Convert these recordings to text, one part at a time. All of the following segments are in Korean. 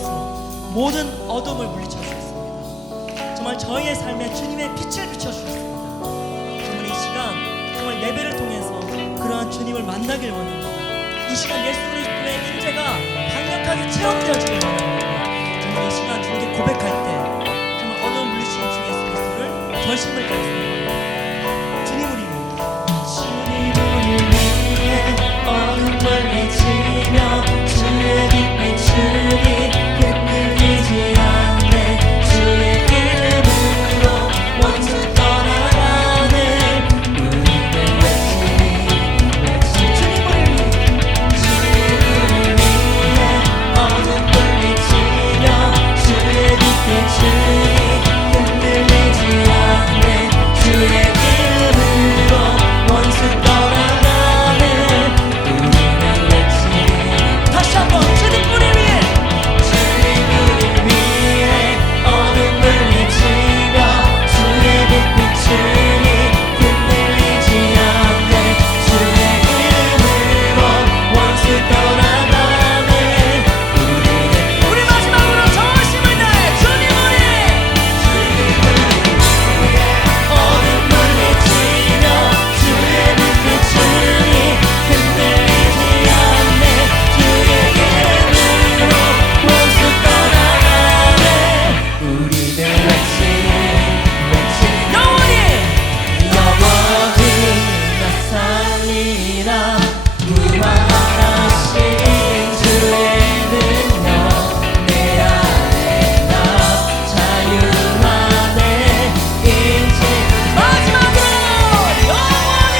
통해서 모든 어둠을 물리쳐 주셨습니다. 정말 저희의 삶에 주님의 빛을 비춰주셨습니다. 정말 이 시간 정말 예배를 통해서 그러한 주님을 만나길 원합니다. 이 시간 예수 그리스도의 임재가 강력하게 체험되어지길 원합니다. 정말 이 시간 주님께 고백할 때 정말 어둠을 물리치는 주 예수 그리스도를 결심을 다했습니다. 주님을 위해 어둠 물리치며 주의 빛이 흔들리지 않네. 주의 이름으로 원수 떠나가네. 우리는 외치 주님을 위해 어둠 물리치며 주의 빛이 흔들리지 않네. 주의 이름으로 원수 떠나가네. 우리는 외치 다시 한번 주님을 위해 어둠 물리치며 주의 빛이 흔들리지 않네. 주의 이름으로 원수 떠나가네. 우리 마지막으로 정심을 다해 주님을 위해 어둠 물리치며 주의 빛이 흔들리지 않네. 주의 이름으로 원수 떠나가네. 우리는 외치 영원히 나 살리라. 무한하신 주의 능력 내 안에 나 자유 안에 있지. 마지막으로 영원히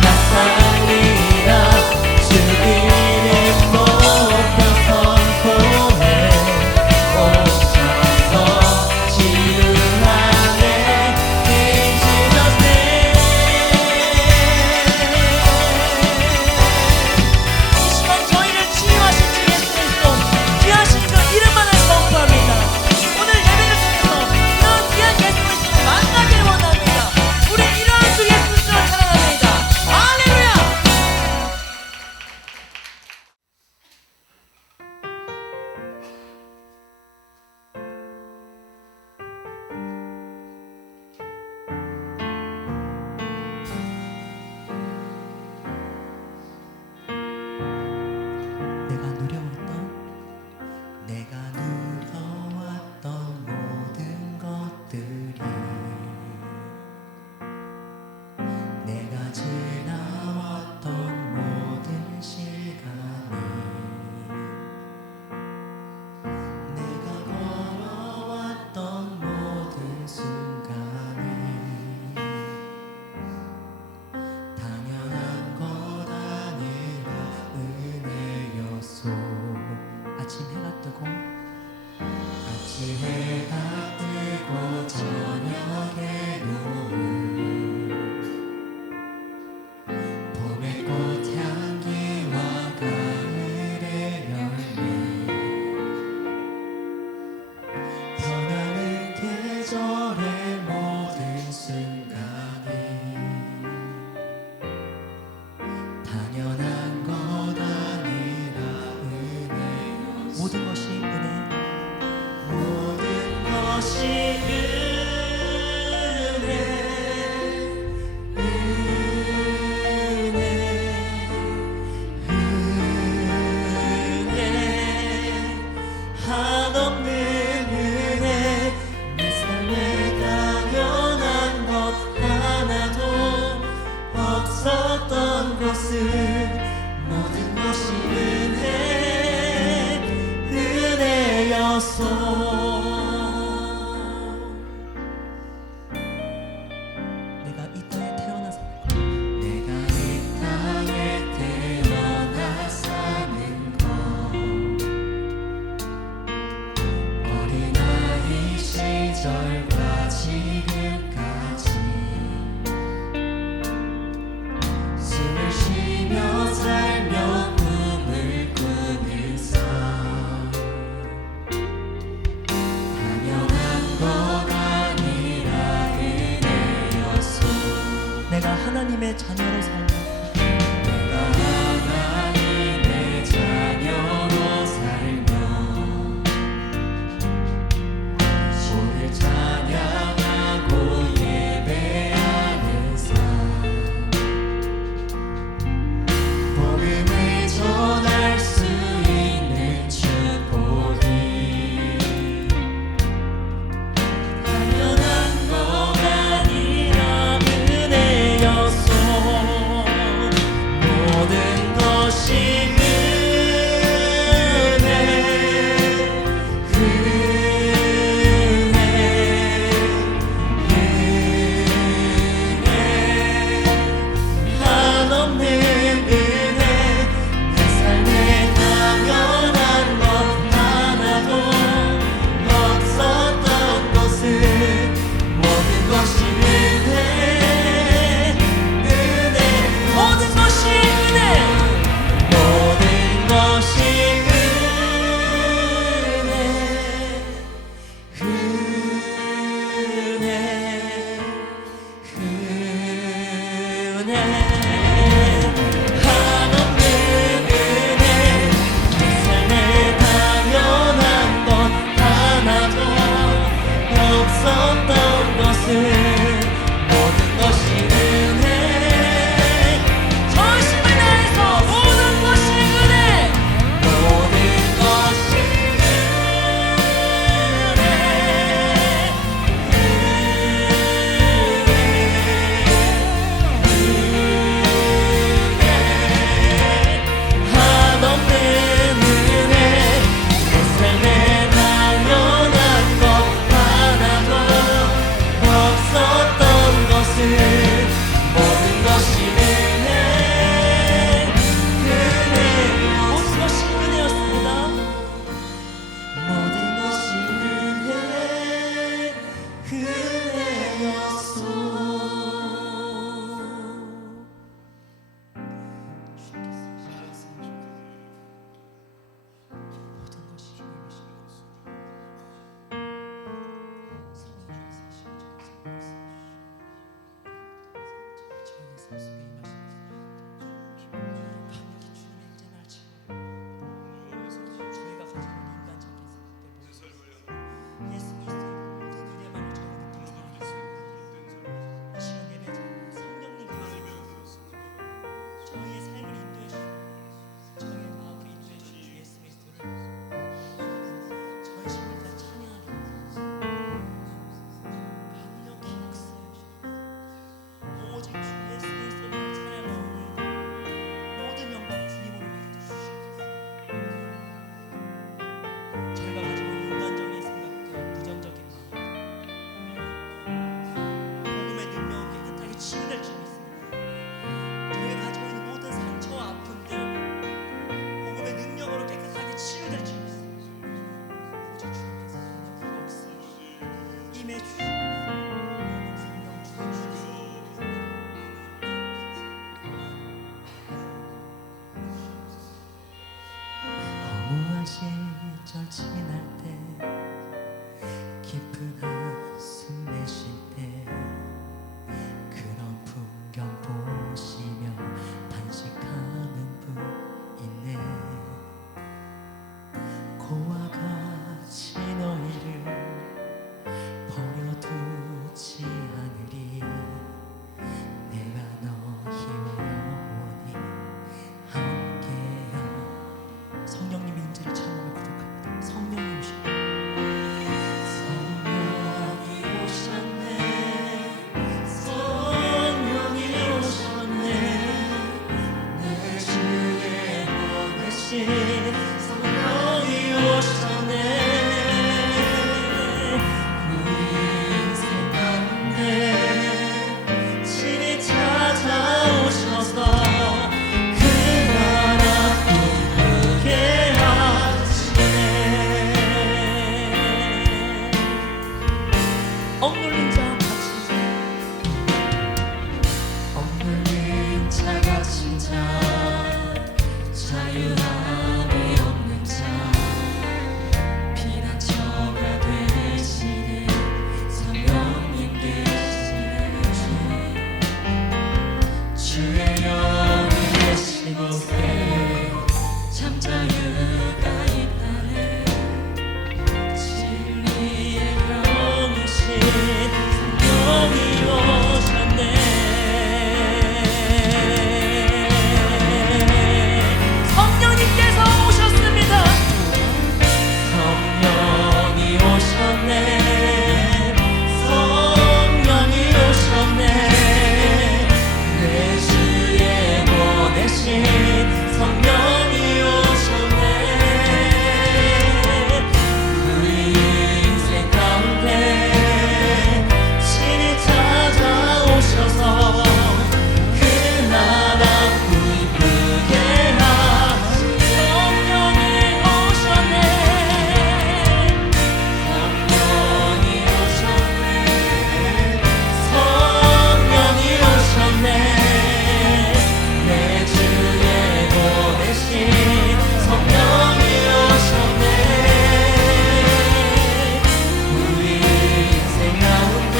나 살리라. 주 이름 높여 선포해 오셔서 지루 안에 계시셨네. 이 시간 저희를 치유하신 주 예수 그리스도 귀하신 그 이름만을 선포합니다. 오늘 예배를 통해서 이런 귀한 예수 그리스도를 만나기를 원합니다. 우리 이러한 주 예수 그리스도를 찬양합니다. 할렐루야. 내가 누려왔던 모든 것들이 내가 지나왔던 모든 시간이 내가 걸어왔던 모든 순간이 당연한 것 아니라 은혜였소. 아침 해가 뜨고 저녁에 노을 봄의 꽃향기와 가을의 열매 변하는 계절의 모든 순간이 당연한 것 아니라 은혜였소. 모든 것이 은혜, 모든 것이 은혜, 한없는 은혜. 내 삶에 당연한 것 하나도 없었던 것은 모든 것이 은혜였소. 내가 이 땅에 태어나서 사는 것 어린아이 시절과 지금까지 숨을 쉬며 살며 꿈을 꾸는 삶 시절 지날 때 깊은 한숨 내쉴 때 그런 풍경 보시며 단식하는 분 있네. 고와 같이 너희를 버려두지 않으리. 내가 너희와 영원히 함께야. 성령님의 임재를 찬양하며 부족합니다. 성령이 오시네. 성령이 오셨네. 성령이 오셨네. 내 주에 보내신 성령이 오셨네. 우리 인생 가운데 친히 찾아오셔서 그 나라 꿈꾸게 하시네. 억눌린 자 갇힌 자, 억눌린 자 갇힌 자, 자유함이 없는 자, 피난처가 되시는 성령님 계시는 주의 영이 계신 곳에 참 자유가 있다네. 진리의 영이신 성령이 오셨네. 성령님께서 오셨습니다. 성령이 오셨네. 성령이 오셨네. 내 주에 보내신 성령이 오셨네. 우리 인생 가운데 친히 찾아오셔서 그 나라 꿈꾸게 하신 성령이 오셨네. 성령이 오셨네. 성령이 오셨네. 내 주에 보내신 성령이 오셨네. 우리 인생 가운데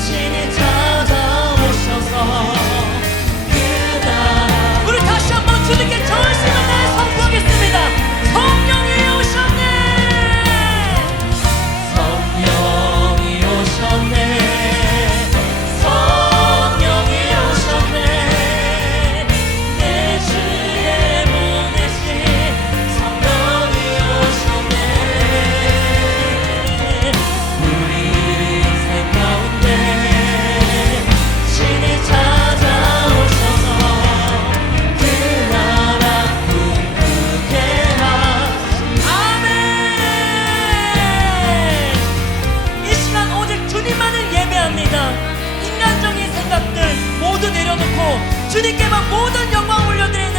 친히 찾아오셔서 그 나라. 우리 다시 한번 주님께 전심을 다해 선포하겠습니다. 성령이 오셨네. 성령이 오셨네. 성령이 오셨네. 내 주에 보내신 성령이 오셨네. 우리 인생 가운데 친히 찾아오셔서 그 나라 꿈꾸게 하신. 아멘. 이 시간 오직 주님만을 예배합니다. 인간적인 생각들 모두 내려놓고 주님께만 모든 영광 올려드리는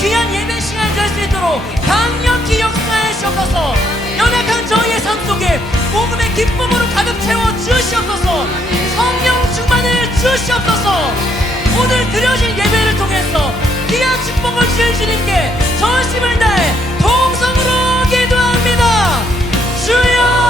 귀한 예배 시간이 될 수 있도록 강력히 역사해 주셔서 연약한 저희의 삶 속에 복음의 기쁨으로 가득 채워 주시옵소서. 성령 충만을 주시옵소서. 오늘 드려진 예배를 통해서 귀한 축복을 주신 주님께 전심을 다해 통성으로 기도합니다. 주여,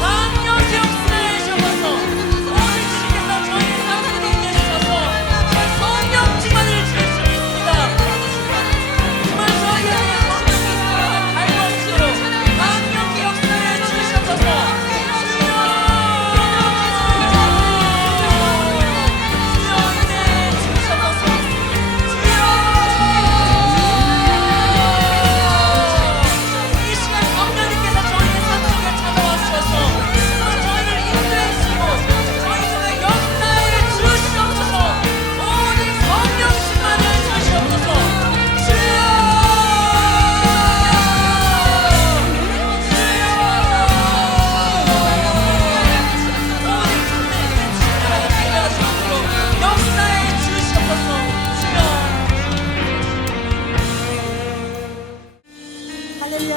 강력히 역사해 주셔서 오늘 주님께서 저희의 삶을 인도해주셔서 성령 충만을 주시겠습니다. 정말 저희의 성령께서 갈곳으로 강력히 역사해 주셔서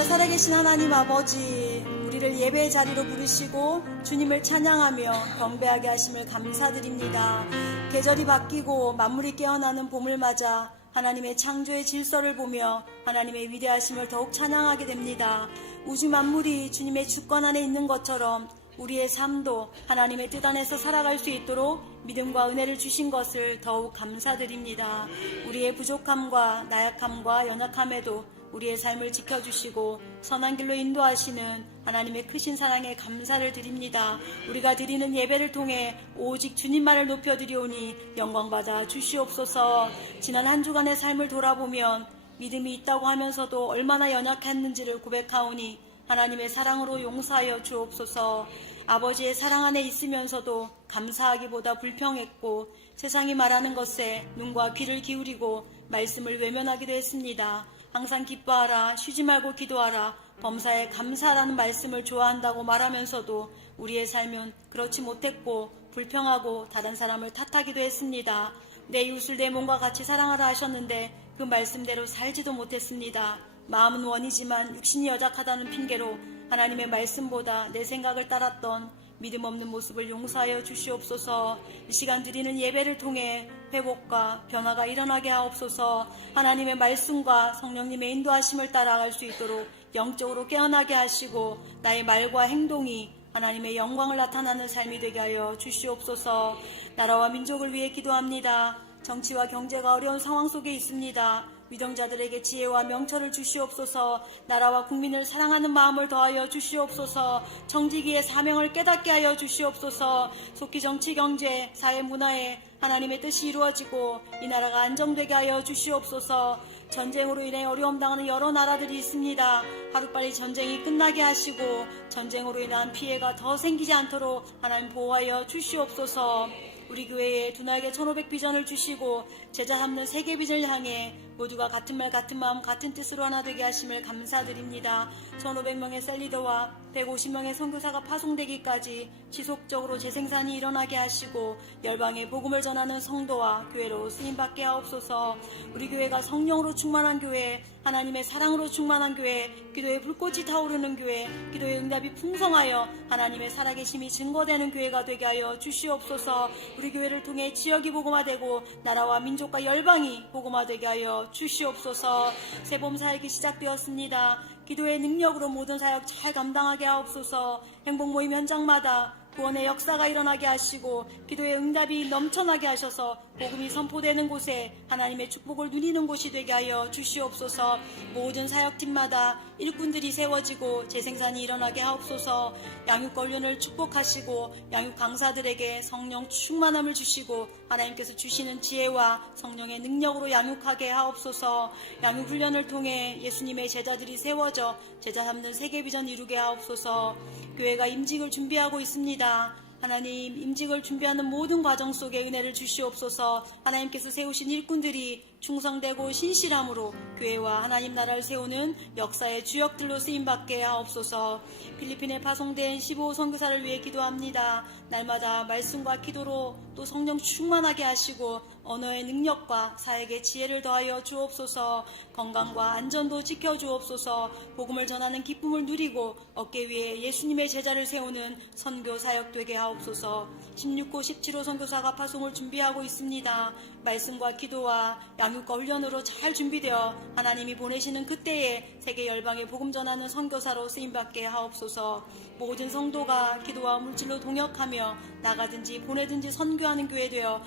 살아계신 하나님 아버지, 우리를 우리를 예배의 자리로 부르시고 주님을 찬양하며 경배하게 하심을 감사드립니다. 계절이 바뀌고 만물이 깨어나는 봄을 맞아 하나님의 창조의 질서를 보며 하나님의 위대하심을 더욱 찬양하게 됩니다. 우주 만물이 주님의 주권 안에 있는 것처럼 우리의 삶도 하나님의 뜻 안에서 살아갈 수 있도록 믿음과 은혜를 주신 것을 더욱 감사드립니다. 우리의 부족함과 나약함과 연약함에도 우리의 삶을 지켜주시고 선한 길로 인도하시는 하나님의 크신 사랑에 감사를 드립니다. 우리가 드리는 예배를 통해 오직 주님만을 높여드리오니 영광받아 주시옵소서. 지난 한 주간의 삶을 돌아보면 믿음이 있다고 하면서도 얼마나 연약했는지를 고백하오니 하나님의 사랑으로 용서하여 주옵소서. 아버지의 사랑 안에 있으면서도 감사하기보다 불평했고 세상이 말하는 것에 눈과 귀를 기울이고 말씀을 외면하기도 했습니다. 항상 기뻐하라, 쉬지 말고 기도하라, 범사에 감사하라는 말씀을 좋아한다고 말하면서도 우리의 삶은 그렇지 못했고 불평하고 다른 사람을 탓하기도 했습니다. 내 이웃을 내 몸과 같이 사랑하라 하셨는데 그 말씀대로 살지도 못했습니다. 마음은 원이지만 육신이 여작하다는 핑계로 하나님의 말씀보다 내 생각을 따랐던 믿음 없는 모습을 용서하여 주시옵소서. 이 시간 드리는 예배를 통해 회복과 변화가 일어나게 하옵소서. 하나님의 말씀과 성령님의 인도하심을 따라갈 수 있도록 영적으로 깨어나게 하시고 나의 말과 행동이 하나님의 영광을 나타나는 삶이 되게 하여 주시옵소서. 나라와 민족을 위해 기도합니다. 정치와 경제가 어려운 상황 속에 있습니다. 위정자들에게 지혜와 명철을 주시옵소서. 나라와 국민을 사랑하는 마음을 더하여 주시옵소서. 정직이의 사명을 깨닫게 하여 주시옵소서. 속히 정치, 경제, 사회, 문화에 하나님의 뜻이 이루어지고 이 나라가 안정되게 하여 주시옵소서. 전쟁으로 인해 어려움 당하는 여러 나라들이 있습니다. 하루빨리 전쟁이 끝나게 하시고 전쟁으로 인한 피해가 더 생기지 않도록 하나님 보호하여 주시옵소서. 우리 교회에 두날개 1500 비전을 주시고 제자 삼는 세계 비전을 향해 모두가 같은 말 같은 마음 같은 뜻으로 하나 되게 하심을 감사드립니다. 1500명의 셀리더와 150명의 선교사가 파송되기까지 지속적으로 재생산이 일어나게 하시고 열방에 복음을 전하는 성도와 교회로 쓰임받게 하옵소서. 우리 교회가 성령으로 충만한 교회, 하나님의 사랑으로 충만한 교회, 기도의 불꽃이 타오르는 교회, 기도의 응답이 풍성하여 하나님의 살아계심이 증거되는 교회가 되게 하여 주시옵소서. 우리 교회를 통해 지역이 복음화되고 나라와 민족과 열방이 복음화되게 하여 주시옵소서. 새봄 사역이 시작되었습니다. 기도의 능력으로 모든 사역 잘 감당하게 하옵소서. 행복 모임 현장마다 구원의 역사가 일어나게 하시고 기도의 응답이 넘쳐나게 하셔서 복음이 선포되는 곳에 하나님의 축복을 누리는 곳이 되게 하여 주시옵소서. 모든 사역팀마다 일꾼들이 세워지고 재생산이 일어나게 하옵소서. 양육 훈련을 축복하시고 양육 강사들에게 성령 충만함을 주시고 하나님께서 주시는 지혜와 성령의 능력으로 양육하게 하옵소서. 양육 훈련을 통해 예수님의 제자들이 세워져 제자 삼는 세계 비전 이루게 하옵소서. 교회가 임직을 준비하고 있습니다. 하나님, 임직을 준비하는 모든 과정 속에 은혜를 주시옵소서. 하나님께서 세우신 일꾼들이 충성되고 신실함으로 교회와 하나님 나라를 세우는 역사의 주역들로 쓰임받게 하옵소서. 필리핀에 파송된 15 선교사를 위해 기도합니다. 날마다 말씀과 기도로 또 성령 충만하게 하시고 언어의 능력과 사역의 지혜를 더하여 주옵소서. 건강과 안전도 지켜주옵소서. 복음을 전하는 기쁨을 누리고 어깨 위에 예수님의 제자를 세우는 선교 사역 되게 하옵소서. 16호 17호 선교사가 파송을 준비하고 있습니다. 말씀과 기도와 양육과 훈련으로 잘 준비되어 하나님이 보내시는 그때에 세계 열방에 복음 전하는 선교사로 쓰임받게 하옵소서. 모든 성도가 기도와 물질로 동역하며 나가든지 보내든지 선교하는 교회 되어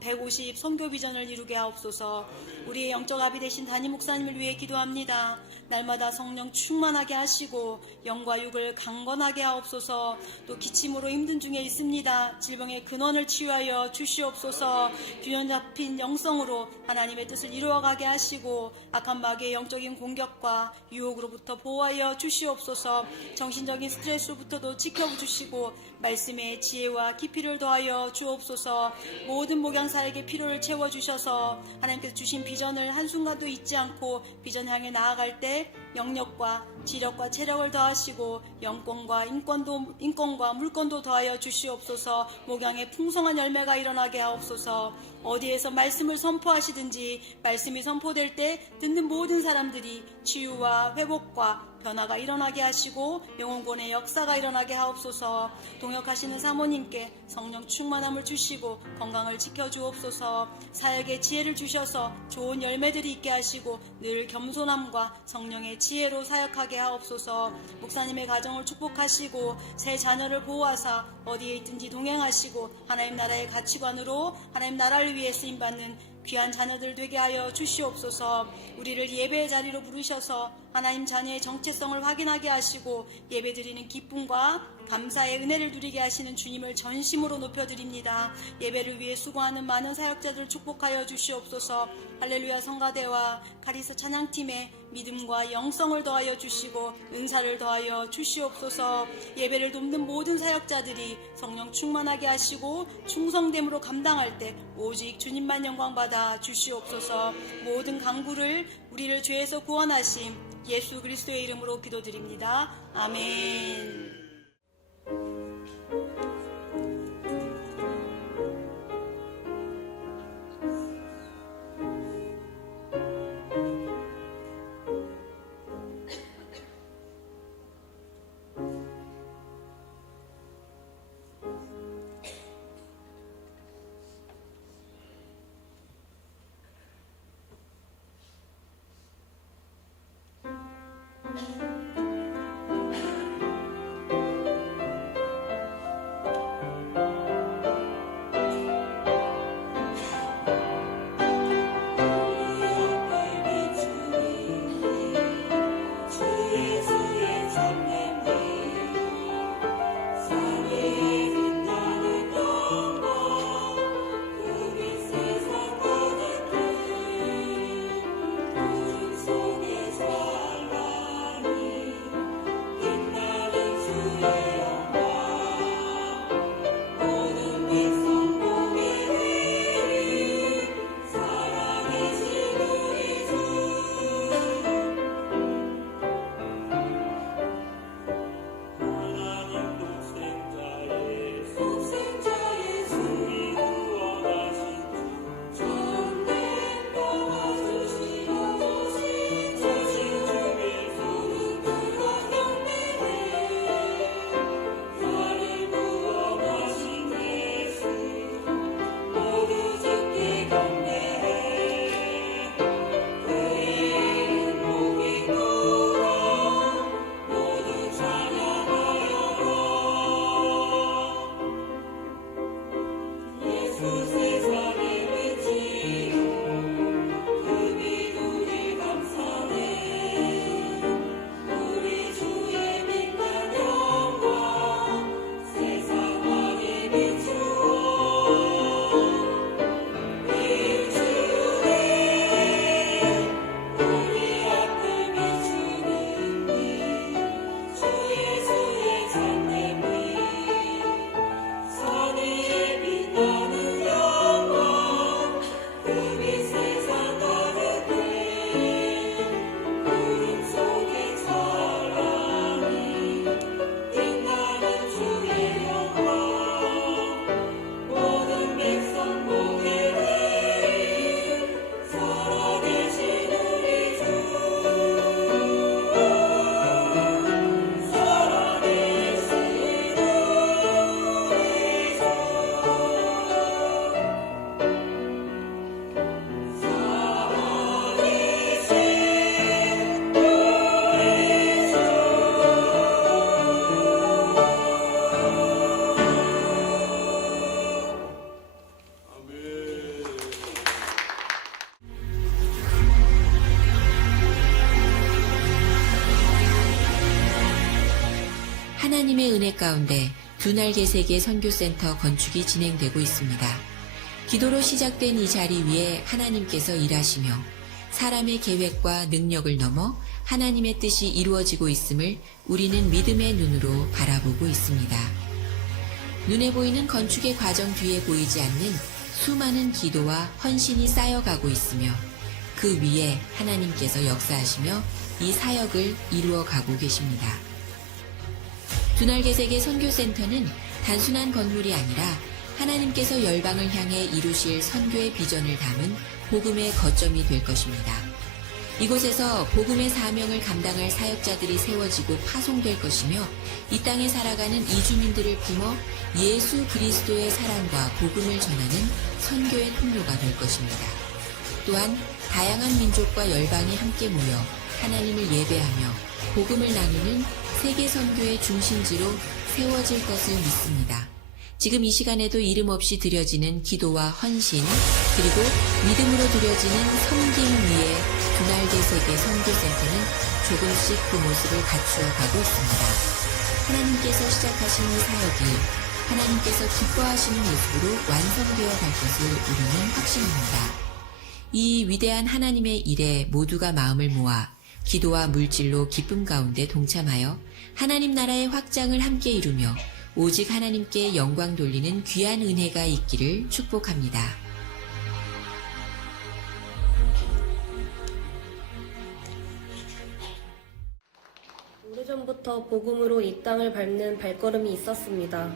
150 선교 비전을 이루게 하옵소서. 우리의 영적 아비 되신 담임 목사님을 위해 기도합니다. 날마다 성령 충만하게 하시고 영과 육을 강건하게 하옵소서. 또 기침으로 힘든 중에 있습니다. 질병의 근원을 치유하여 주시옵소서. 균형 잡힌 영성으로 하나님의 뜻을 이루어가게 하시고 악한 마귀의 영적인 공격과 유혹으로부터 보호하여 주시옵소서. 정신적인 스트레스로부터도 지켜주시고 말씀의 지혜와 깊이를 더하여 주옵소서. 모든 목양사에게 필요를 채워주셔서 하나님께서 주신 비전을 한순간도 잊지 않고 비전 향해 나아갈 때 영역과 지력과 체력을 더하시고 영권과 인권과 물권도 더하여 주시옵소서. 목양의 풍성한 열매가 일어나게 하옵소서. 어디에서 말씀을 선포하시든지 말씀이 선포될 때 듣는 모든 사람들이 치유와 회복과 변화가 일어나게 하시고 영혼권의 역사가 일어나게 하옵소서. 동역하시는 사모님께 성령 충만함을 주시고 건강을 지켜주옵소서. 사역에 지혜를 주셔서 좋은 열매들이 있게 하시고 늘 겸손함과 성령의 지혜로 사역하게 하옵소서. 목사님의 가정을 축복하시고 새 자녀를 보호하사 어디에 있든지 동행하시고 하나님 나라의 가치관으로 하나님 나라를 위해 쓰임받는 귀한 자녀들 되게 하여 주시옵소서. 우리를 예배의 자리로 부르셔서 하나님 자녀의 정체성을 확인하게 하시고 예배드리는 기쁨과 감사의 은혜를 누리게 하시는 주님을 전심으로 높여드립니다. 예배를 위해 수고하는 많은 사역자들 축복하여 주시옵소서. 할렐루야 성가대와 카리스 찬양팀에 믿음과 영성을 더하여 주시고 은사를 더하여 주시옵소서. 예배를 돕는 모든 사역자들이 성령 충만하게 하시고 충성됨으로 감당할 때 오직 주님만 영광받아 주시옵소서. 모든 강구를 우리를 죄에서 구원하심 예수 그리스도의 이름으로 기도드립니다. 아멘. 하나님의 은혜 가운데 두날개세계 선교센터 건축이 진행되고 있습니다. 기도로 시작된 이 자리 위에 하나님께서 일하시며 사람의 계획과 능력을 넘어 하나님의 뜻이 이루어지고 있음을 우리는 믿음의 눈으로 바라보고 있습니다. 눈에 보이는 건축의 과정 뒤에 보이지 않는 수많은 기도와 헌신이 쌓여가고 있으며 그 위에 하나님께서 역사하시며 이 사역을 이루어가고 계십니다. 두날개세계 선교센터는 단순한 건물이 아니라 하나님께서 열방을 향해 이루실 선교의 비전을 담은 복음의 거점이 될 것입니다. 이곳에서 복음의 사명을 감당할 사역자들이 세워지고 파송될 것이며 이 땅에 살아가는 이주민들을 품어 예수 그리스도의 사랑과 복음을 전하는 선교의 통로가 될 것입니다. 또한 다양한 민족과 열방이 함께 모여 하나님을 예배하며 복음을 나누는 세계 선교의 중심지로 세워질 것을 믿습니다. 지금 이 시간에도 이름 없이 드려지는 기도와 헌신, 그리고 믿음으로 드려지는 섬김 위에 두날개 세계 선교센터는 조금씩 그 모습을 갖추어 가고 있습니다. 하나님께서 시작하신 이 사역이 하나님께서 기뻐하시는 모습으로 완성되어 갈 것을 우리는 확신합니다. 이 위대한 하나님의 일에 모두가 마음을 모아 기도와 물질로 기쁨 가운데 동참하여 하나님 나라의 확장을 함께 이루며 오직 하나님께 영광 돌리는 귀한 은혜가 있기를 축복합니다. 오래전부터 복음으로 이 땅을 밟는 발걸음이 있었습니다.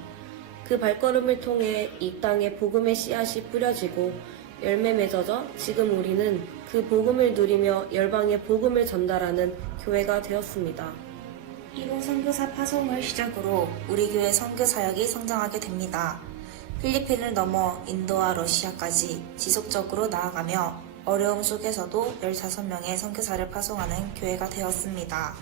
그 발걸음을 통해 이 땅에 복음의 씨앗이 뿌려지고 열매 맺어져 지금 우리는 그 복음을 누리며 열방에 복음을 전달하는 교회가 되었습니다. 이곳 선교사 파송을 시작으로 우리 교회 선교 사역이 성장하게 됩니다. 필리핀을 넘어 인도와 러시아까지 지속적으로 나아가며 어려움 속에서도 15명의 선교사를 파송하는 교회가 되었습니다.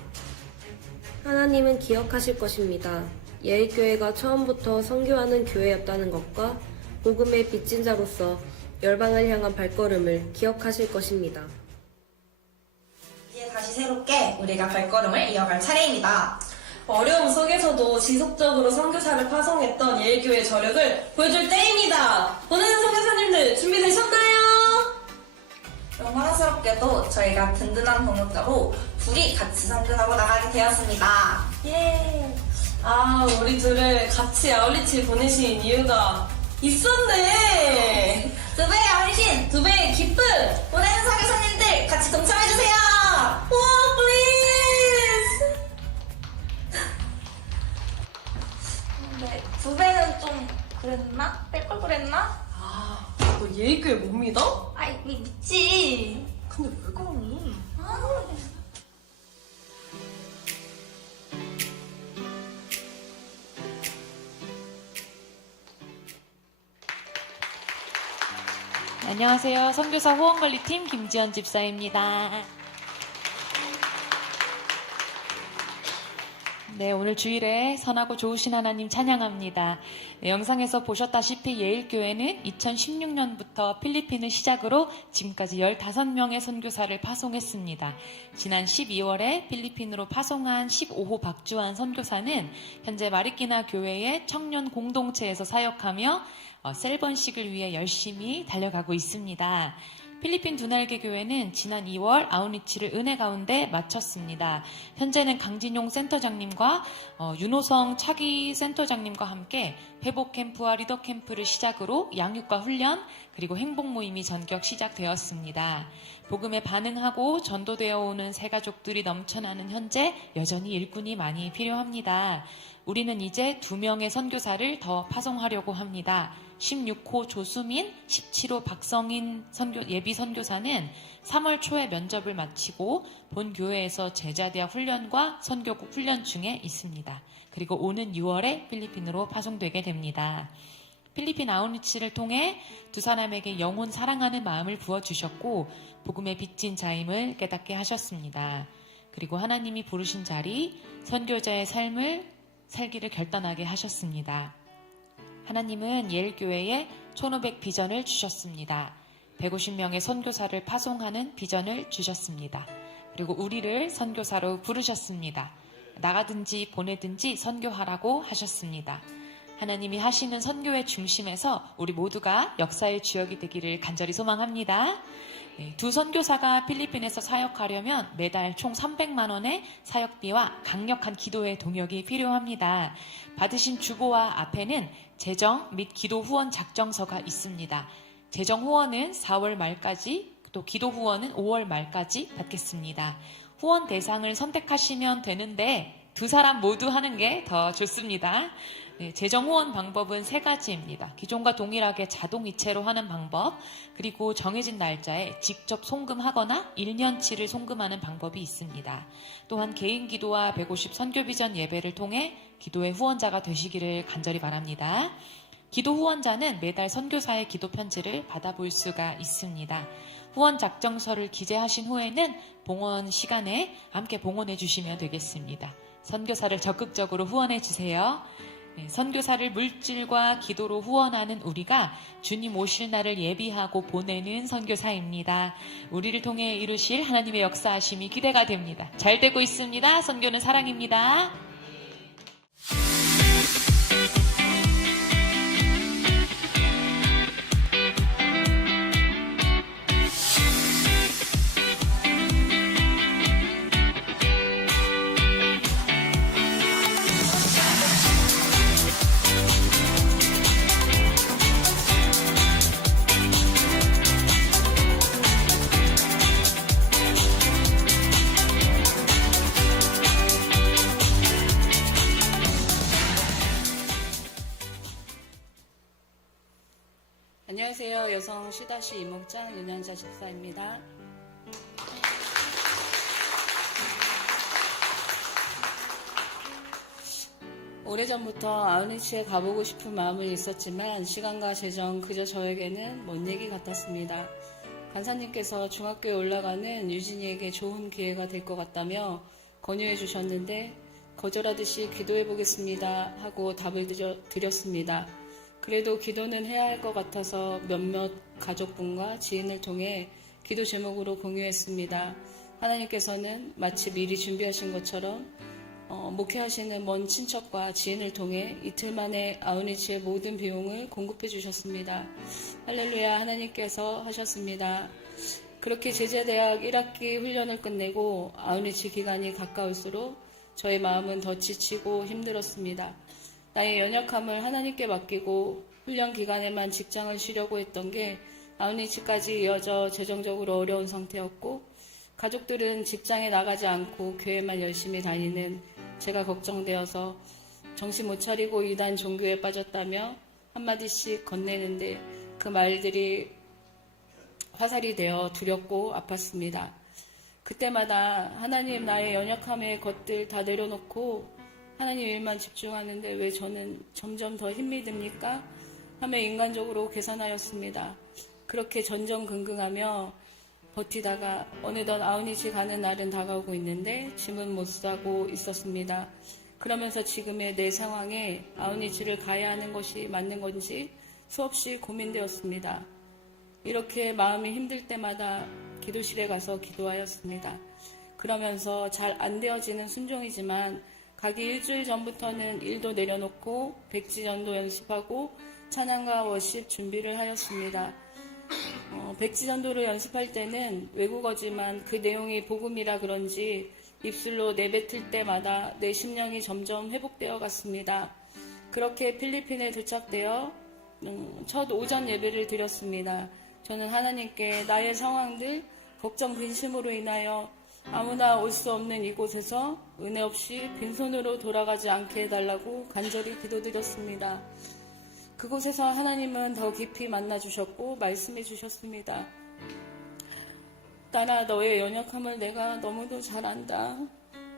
하나님은 기억하실 것입니다. 예일교회가 처음부터 선교하는 교회였다는 것과 복음의 빚진 자로서 열방을 향한 발걸음을 기억하실 것입니다. 이제 다시 새롭게 우리가 발걸음을 이어갈 차례입니다. 어려움 속에서도 지속적으로 선교사를 파송했던 예일교회의 저력을 보여줄 때입니다. 보내는 선교사님들 준비되셨나요? 영광스럽게도 저희가 든든한 동역자로 둘이 같이 선교하고 나가게 되었습니다. 예. 우리 둘을 같이 아울리치 보내신 이유가 있었네. 두 배의 어리신, 두 배의 기쁨! 보내는 선교사님들 같이 동참해주세요! 와, 플리즈! 근데 두 배는 좀 그랬나? 뺄 걸 그랬나? 너 예일교회 못 믿어? 아이, 믿지. 근데 왜 그러니? 안녕하세요. 선교사 후원관리팀 김지연 집사입니다. 네, 오늘 주일에 선하고 좋으신 하나님 찬양합니다. 네, 영상에서 보셨다시피 예일교회는 2016년부터 필리핀을 시작으로 지금까지 15명의 선교사를 파송했습니다. 지난 12월에 필리핀으로 파송한 15호 박주환 선교사는 현재 마리끼나 교회의 청년 공동체에서 사역하며 셀번식을 위해 열심히 달려가고 있습니다. 필리핀 두날개 교회는 지난 2월 아웃리치를 은혜 가운데 마쳤습니다. 현재는 강진용 센터장님과 윤호성 차기 센터장님과 함께 회복 캠프와 리더 캠프를 시작으로 양육과 훈련 그리고 행복 모임이 전격 시작되었습니다. 복음에 반응하고 전도되어 오는 새가족들이 넘쳐나는 현재 여전히 일꾼이 많이 필요합니다. 우리는 이제 2명의 선교사를 더 파송하려고 합니다. 16호 조수민, 17호 박성인 예비 선교사는 3월 초에 면접을 마치고 본 교회에서 제자대학 훈련과 선교국 훈련 중에 있습니다. 그리고 오는 6월에 필리핀으로 파송되게 됩니다. 필리핀 아웃리치를 통해 두 사람에게 영혼 사랑하는 마음을 부어주셨고 복음의 빚진 자임을 깨닫게 하셨습니다. 그리고 하나님이 부르신 자리, 선교자의 삶을 살기를 결단하게 하셨습니다. 하나님은 예일교회에 1500 비전을 주셨습니다. 150명의 선교사를 파송하는 비전을 주셨습니다. 그리고 우리를 선교사로 부르셨습니다. 나가든지 보내든지 선교하라고 하셨습니다. 하나님이 하시는 선교의 중심에서 우리 모두가 역사의 주역이 되기를 간절히 소망합니다. 두 선교사가 필리핀에서 사역하려면 매달 총 300만 원의 사역비와 강력한 기도의 동역이 필요합니다. 받으신 주보와 앞에는 재정 및 기도 후원 작정서가 있습니다. 재정 후원은 4월 말까지, 또 기도 후원은 5월 말까지 받겠습니다. 후원 대상을 선택하시면 되는데 두 사람 모두 하는 게 더 좋습니다. 네, 재정 후원 방법은 3가지입니다. 기존과 동일하게 자동 이체로 하는 방법, 그리고 정해진 날짜에 직접 송금하거나 1년치를 송금하는 방법이 있습니다. 또한 개인 기도와 150 선교 비전 예배를 통해 기도의 후원자가 되시기를 간절히 바랍니다. 기도 후원자는 매달 선교사의 기도 편지를 받아볼 수가 있습니다. 후원 작정서를 기재하신 후에는 봉헌 시간에 함께 봉헌해 주시면 되겠습니다. 선교사를 적극적으로 후원해 주세요. 네, 선교사를 물질과 기도로 후원하는 우리가 주님 오실 날을 예비하고 보내는 선교사입니다. 우리를 통해 이루실 하나님의 역사하심이 기대가 됩니다. 잘 되고 있습니다. 선교는 사랑입니다. 안녕하세요. 여성 시다시 이목장 윤현자 집사입니다. 오래전부터 아우니치에 가보고 싶은 마음은 있었지만 시간과 재정 그저 저에게는 먼 얘기 같았습니다. 간사님께서 중학교에 올라가는 유진이에게 좋은 기회가 될 것 같다며 권유해 주셨는데 거절하듯이 기도해 보겠습니다 하고 답을 드렸습니다. 그래도 기도는 해야 할 것 같아서 몇몇 가족분과 지인을 통해 기도 제목으로 공유했습니다. 하나님께서는 마치 미리 준비하신 것처럼 목회하시는 먼 친척과 지인을 통해 이틀 만에 아우니치의 모든 비용을 공급해 주셨습니다. 할렐루야, 하나님께서 하셨습니다. 그렇게 제자대학 1학기 훈련을 끝내고 아우니치 기간이 가까울수록 저의 마음은 더 지치고 힘들었습니다. 나의 연약함을 하나님께 맡기고 훈련 기간에만 직장을 쉬려고 했던 게 아우니치까지 이어져 재정적으로 어려운 상태였고 가족들은 직장에 나가지 않고 교회만 열심히 다니는 제가 걱정되어서 정신 못 차리고 이단 종교에 빠졌다며 한마디씩 건네는데 그 말들이 화살이 되어 두렵고 아팠습니다. 그때마다 하나님 나의 연약함의 것들 다 내려놓고 하나님 일만 집중하는데 왜 저는 점점 더 힘이 듭니까? 하며 인간적으로 계산하였습니다. 그렇게 전전긍긍하며 버티다가 어느덧 아우니치 가는 날은 다가오고 있는데 짐은 못 싸고 있었습니다. 그러면서 지금의 내 상황에 아우니치를 가야 하는 것이 맞는 건지 수없이 고민되었습니다. 이렇게 마음이 힘들 때마다 기도실에 가서 기도하였습니다. 그러면서 잘 안 되어지는 순종이지만 가기 일주일 전부터는 일도 내려놓고 백지전도 연습하고 찬양과 워십 준비를 하였습니다. 백지전도를 연습할 때는 외국어지만 그 내용이 복음이라 그런지 입술로 내뱉을 때마다 내 심령이 점점 회복되어 갔습니다. 그렇게 필리핀에 도착되어 첫 오전 예배를 드렸습니다. 저는 하나님께 나의 상황들, 걱정, 근심으로 인하여 아무나 올 수 없는 이곳에서 은혜 없이 빈손으로 돌아가지 않게 해달라고 간절히 기도드렸습니다. 그곳에서 하나님은 더 깊이 만나주셨고 말씀해 주셨습니다. 딸아, 너의 연약함을 내가 너무도 잘 안다.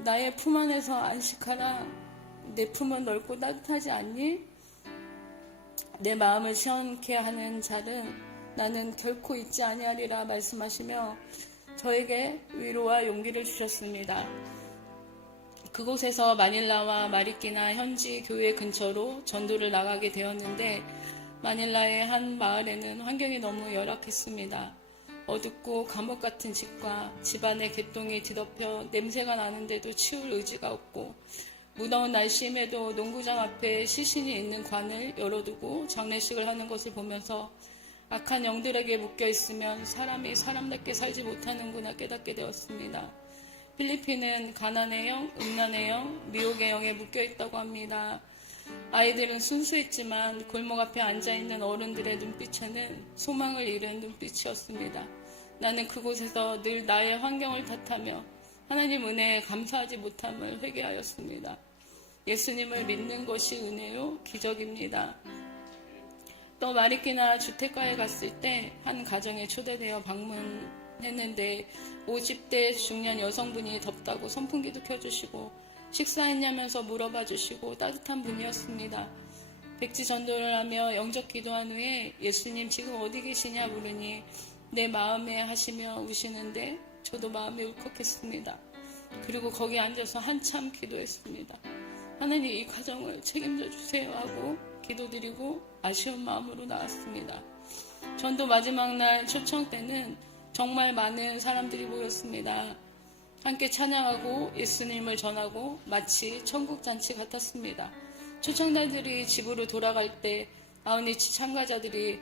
나의 품 안에서 안식하라. 내 품은 넓고 따뜻하지 않니? 내 마음을 시원케 하는 자는 나는 결코 잊지 아니하리라 말씀하시며 저에게 위로와 용기를 주셨습니다. 그곳에서 마닐라와 마리끼나 현지 교회 근처로 전도를 나가게 되었는데 마닐라의 한 마을에는 환경이 너무 열악했습니다. 어둡고 감옥 같은 집과 집안의 개똥이 뒤덮여 냄새가 나는데도 치울 의지가 없고 무더운 날씨임에도 농구장 앞에 시신이 있는 관을 열어두고 장례식을 하는 것을 보면서 악한 영들에게 묶여있으면 사람이 사람답게 살지 못하는구나 깨닫게 되었습니다. 필리핀은 가난의 영, 음란의 영, 미혹의 영에 묶여있다고 합니다. 아이들은 순수했지만 골목 앞에 앉아있는 어른들의 눈빛에는 소망을 잃은 눈빛이었습니다. 나는 그곳에서 늘 나의 환경을 탓하며 하나님 은혜에 감사하지 못함을 회개하였습니다. 예수님을 믿는 것이 은혜요 기적입니다. 또 마리키나 주택가에 갔을 때 한 가정에 초대되어 방문했는데 50대 중년 여성분이 덥다고 선풍기도 켜주시고 식사했냐면서 물어봐 주시고 따뜻한 분이었습니다. 백지 전도를 하며 영적 기도한 후에 예수님 지금 어디 계시냐 물으니 내 마음에 하시며 우시는데 저도 마음이 울컥했습니다. 그리고 거기 앉아서 한참 기도했습니다. 하나님 이 가정을 책임져 주세요 하고 기도드리고 아쉬운 마음으로 나왔습니다. 전도 마지막 날 초청 때는 정말 많은 사람들이 모였습니다. 함께 찬양하고 예수님을 전하고 마치 천국잔치 같았습니다. 초청자들이 집으로 돌아갈 때 아우니치 참가자들이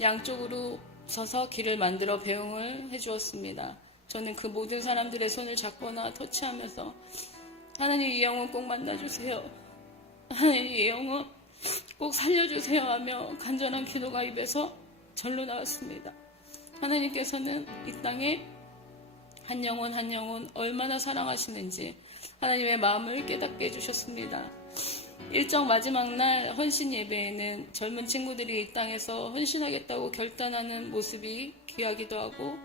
양쪽으로 서서 길을 만들어 배웅을 해주었습니다. 저는 그 모든 사람들의 손을 잡거나 터치하면서 하나님 이 영혼 꼭 만나주세요. 하나님 이 영혼 꼭 살려주세요 하며 간절한 기도가 입에서 절로 나왔습니다. 하나님께서는 이 땅에 한 영혼 한 영혼 얼마나 사랑하시는지 하나님의 마음을 깨닫게 해주셨습니다. 일정 마지막 날 헌신 예배에는 젊은 친구들이 이 땅에서 헌신하겠다고 결단하는 모습이 귀하기도 하고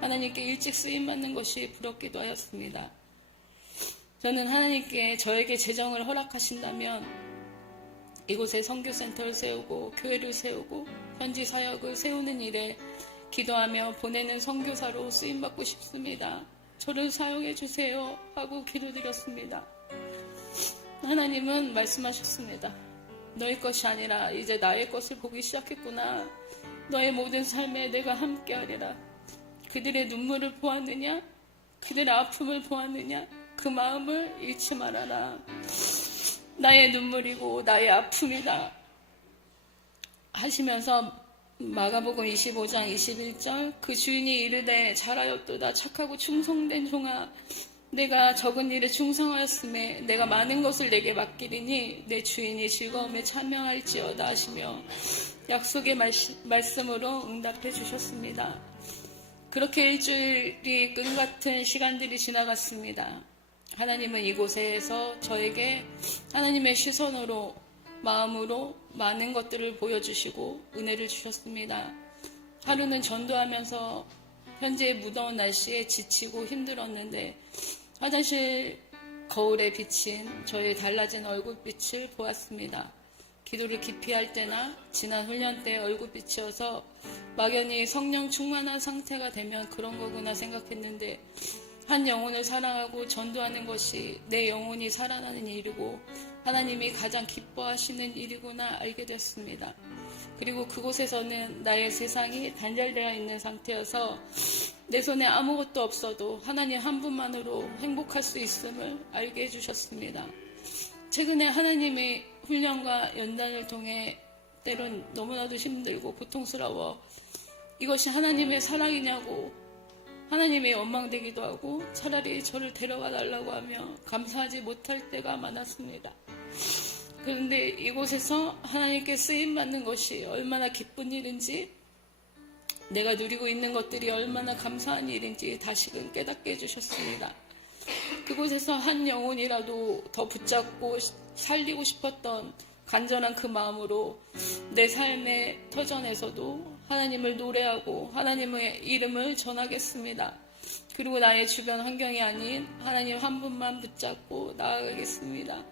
하나님께 일찍 쓰임받는 것이 부럽기도 하였습니다. 저는 하나님께 저에게 재정을 허락하신다면 이곳에 선교센터를 세우고 교회를 세우고 현지 사역을 세우는 일에 기도하며 보내는 선교사로 쓰임받고 싶습니다. 저를 사용해 주세요 하고 기도드렸습니다. 하나님은 말씀하셨습니다. 너의 것이 아니라 이제 나의 것을 보기 시작했구나. 너의 모든 삶에 내가 함께하리라. 그들의 눈물을 보았느냐? 그들의 아픔을 보았느냐? 그 마음을 잃지 말아라. 나의 눈물이고 나의 아픔이다 하시면서 마가복음 25장 21절 그 주인이 이르되 잘하였도다 착하고 충성된 종아 내가 적은 일에 충성하였음에 내가 많은 것을 내게 맡기리니 내 주인이 즐거움에 참여할지어다 하시며 약속의 말씀으로 응답해 주셨습니다. 그렇게 일주일이 끈같은 시간들이 지나갔습니다. 하나님은 이곳에서 저에게 하나님의 시선으로 마음으로 많은 것들을 보여주시고 은혜를 주셨습니다. 하루는 전도하면서 현재의 무더운 날씨에 지치고 힘들었는데 화장실 거울에 비친 저의 달라진 얼굴빛을 보았습니다. 기도를 깊이 할 때나 지난 훈련 때 얼굴빛이어서 막연히 성령 충만한 상태가 되면 그런 거구나 생각했는데 한 영혼을 사랑하고 전도하는 것이 내 영혼이 살아나는 일이고 하나님이 가장 기뻐하시는 일이구나 알게 됐습니다. 그리고 그곳에서는 나의 세상이 단절되어 있는 상태여서 내 손에 아무것도 없어도 하나님 한 분만으로 행복할 수 있음을 알게 해주셨습니다. 최근에 하나님의 훈련과 연단을 통해 때론 너무나도 힘들고 고통스러워 이것이 하나님의 사랑이냐고 하나님의 원망되기도 하고 차라리 저를 데려가 달라고 하며 감사하지 못할 때가 많았습니다. 그런데 이곳에서 하나님께 쓰임받는 것이 얼마나 기쁜 일인지 내가 누리고 있는 것들이 얼마나 감사한 일인지 다시금 깨닫게 해주셨습니다. 그곳에서 한 영혼이라도 더 붙잡고 살리고 싶었던 간절한 그 마음으로 내 삶의 터전에서도 하나님을 노래하고 하나님의 이름을 전하겠습니다. 그리고 나의 주변 환경이 아닌 하나님 한 분만 붙잡고 나아가겠습니다.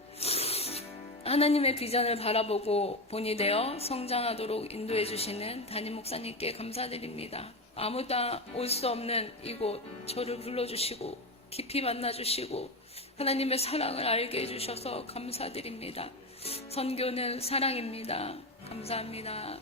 하나님의 비전을 바라보고 본이 되어 성장하도록 인도해 주시는 담임 목사님께 감사드립니다. 아무도 올 수 없는 이곳 저를 불러주시고 깊이 만나주시고 하나님의 사랑을 알게 해주셔서 감사드립니다. 선교는 사랑입니다. 감사합니다.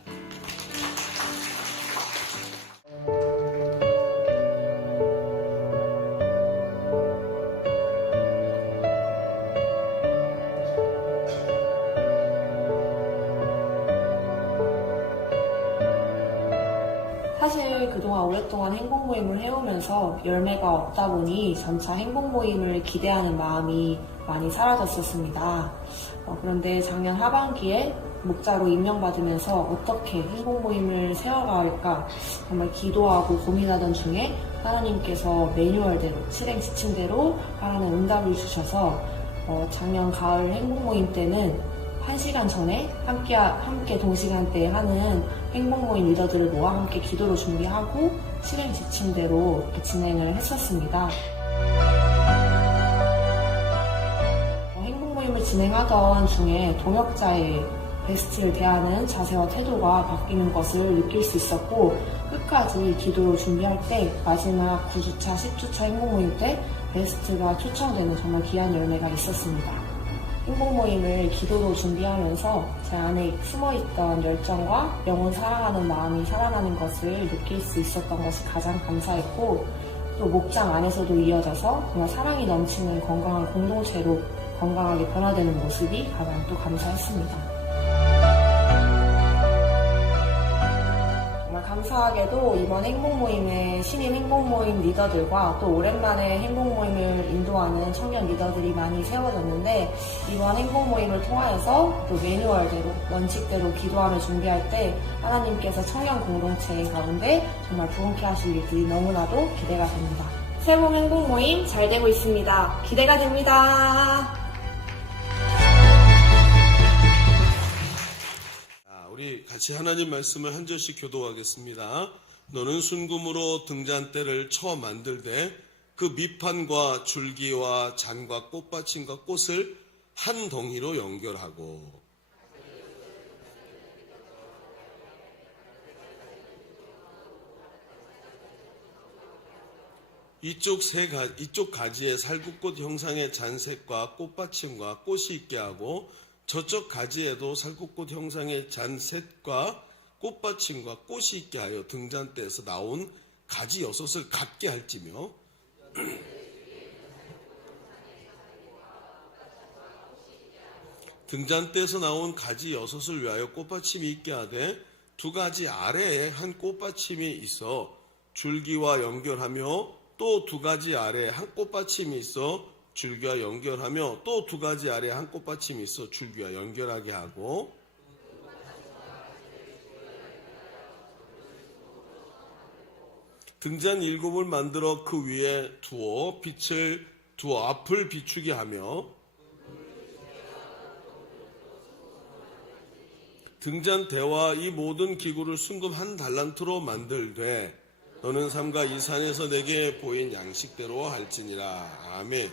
사실 그동안 오랫동안 행복 모임을 해오면서 열매가 없다 보니 점차 행복 모임을 기대하는 마음이 많이 사라졌었습니다. 그런데 작년 하반기에 목자로 임명받으면서 어떻게 행복 모임을 세워가야 할까 정말 기도하고 고민하던 중에 하나님께서 매뉴얼대로 실행 지침대로 하라는 응답을 주셔서 작년 가을 행복모임 때는 1시간 전에 함께 동시간대에 하는 행복모임 리더들을 모아 함께 기도로 준비하고 실행 지침대로 이렇게 진행을 했었습니다. 행복모임을 진행하던 중에 동역자의 베스트를 대하는 자세와 태도가 바뀌는 것을 느낄 수 있었고, 끝까지 기도로 준비할 때 마지막 9주차, 10주차 행복모임 때 베스트가 초청되는 정말 귀한 열매가 있었습니다. 행복모임을 기도로 준비하면서 제 안에 숨어있던 열정과 영혼 사랑하는 마음이 살아나는 것을 느낄 수 있었던 것이 가장 감사했고, 또 목장 안에서도 이어져서 정말 사랑이 넘치는 건강한 공동체로 건강하게 변화되는 모습이 가장 또 감사했습니다. 정말 감사하게도 이번 행복모임에 신임 행복모임 리더들과 또 오랜만에 행복모임을 인도하는 청년 리더들이 많이 세워졌는데, 이번 행복모임을 통하여서 또 매뉴얼대로 원칙대로 기도하며 준비할 때 하나님께서 청년 공동체 가운데 정말 부흥케 하실 일들이 너무나도 기대가 됩니다. 새봄 행복모임 잘 되고 있습니다. 기대가 됩니다. 우리 같이 하나님 말씀을 한 절씩 교도하겠습니다. 너는 순금으로 등잔대를 쳐 만들되 그 밑판과 줄기와 잔과 꽃받침과 꽃을 한 덩이로 연결하고, 이쪽 가지에 살구꽃 형상의 잔셋과 꽃받침과 꽃이 있게 하고, 저쪽 가지에도 살구꽃 형상의 잔셋과 꽃받침과 꽃이 있게 하여 등잔대에서 나온 가지 6을 같게 할지며, 등잔대에서 나온 가지 6을 위하여 꽃받침이 있게 하되 2가지 아래에 한 꽃받침이 있어 줄기와 연결하며, 또 2가지 아래에 한 꽃받침이 있어 줄기와 연결하며, 또 2가지 아래에 한 꽃받침이 있어 줄기와 연결하게 하고, 등잔 7을 만들어 그 위에 두어 앞을 비추게 하며, 등잔대와 이 모든 기구를 순금 1달란트로 만들되 너는 삼가 이 산에서 내게 보인 양식대로 할지니라. 아멘.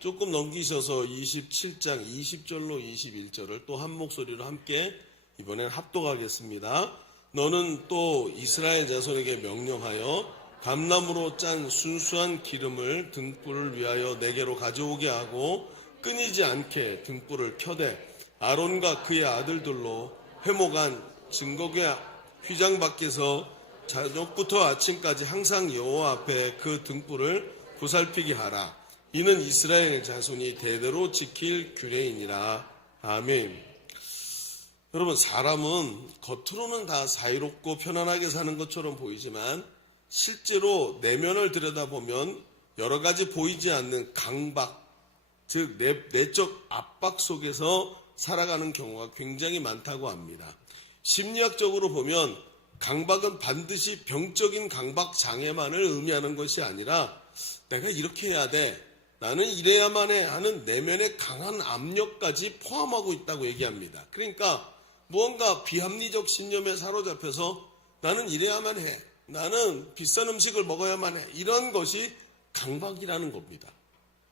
조금 넘기셔서 27장 20절로 21절을 또 한 목소리로 함께 이번엔 합독하겠습니다. 너는 또 이스라엘 자손에게 명령하여 감나무로 짠 순수한 기름을 등불을 위하여 내게로 가져오게 하고, 끊이지 않게 등불을 켜되 아론과 그의 아들들로 회목한 증거궤 휘장 밖에서 저녁부터 아침까지 항상 여호와 앞에 그 등불을 보살피게 하라. 이는 이스라엘 자손이 대대로 지킬 규례이니라. 아멘. 여러분, 사람은 겉으로는 다 사이롭고 편안하게 사는 것처럼 보이지만 실제로 내면을 들여다보면 여러 가지 보이지 않는 강박, 즉 내적 압박 속에서 살아가는 경우가 굉장히 많다고 합니다. 심리학적으로 보면 강박은 반드시 병적인 강박 장애만을 의미하는 것이 아니라 내가 이렇게 해야 돼, 나는 이래야만 해 하는 내면의 강한 압력까지 포함하고 있다고 얘기합니다. 그러니까 무언가 비합리적 신념에 사로잡혀서 나는 이래야만 해, 나는 비싼 음식을 먹어야만 해, 이런 것이 강박이라는 겁니다.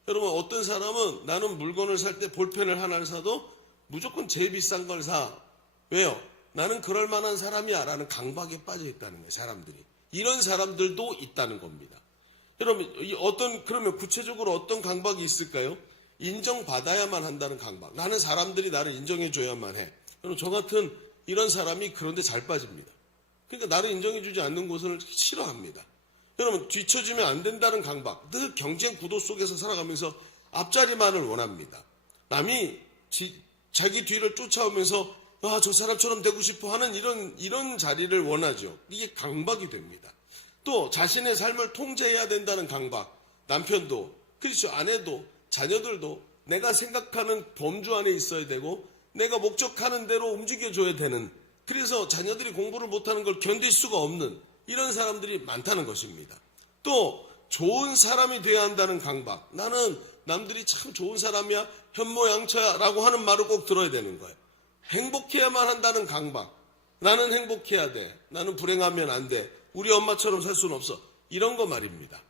여러분, 어떤 사람은 나는 물건을 살 때 볼펜을 하나를 사도 무조건 제일 비싼 걸 사. 왜요? 나는 그럴 만한 사람이야 라는 강박에 빠져 있다는 거예요, 사람들이. 이런 사람들도 있다는 겁니다. 여러분, 그러면 구체적으로 어떤 강박이 있을까요? 인정받아야만 한다는 강박. 나는 사람들이 나를 인정해줘야만 해. 여러분, 저 같은 이런 사람이 그런데 잘 빠집니다. 그러니까 나를 인정해주지 않는 곳을 싫어합니다. 여러분, 뒤처지면 안 된다는 강박. 늘 경쟁 구도 속에서 살아가면서 앞자리만을 원합니다. 남이 자기 뒤를 쫓아오면서 저 사람처럼 되고 싶어 하는 이런 자리를 원하죠. 이게 강박이 됩니다. 또 자신의 삶을 통제해야 된다는 강박. 남편도, 그렇죠, 아내도, 자녀들도 내가 생각하는 범주 안에 있어야 되고 내가 목적하는 대로 움직여줘야 되는, 그래서 자녀들이 공부를 못하는 걸 견딜 수가 없는 이런 사람들이 많다는 것입니다. 또 좋은 사람이 되어야 한다는 강박. 나는 남들이 참 좋은 사람이야, 현모양처야 라고 하는 말을 꼭 들어야 되는 거예요. 행복해야만 한다는 강박. 나는 행복해야 돼. 나는 불행하면 안 돼. 우리 엄마처럼 살 수는 없어. 이런 거 말입니다.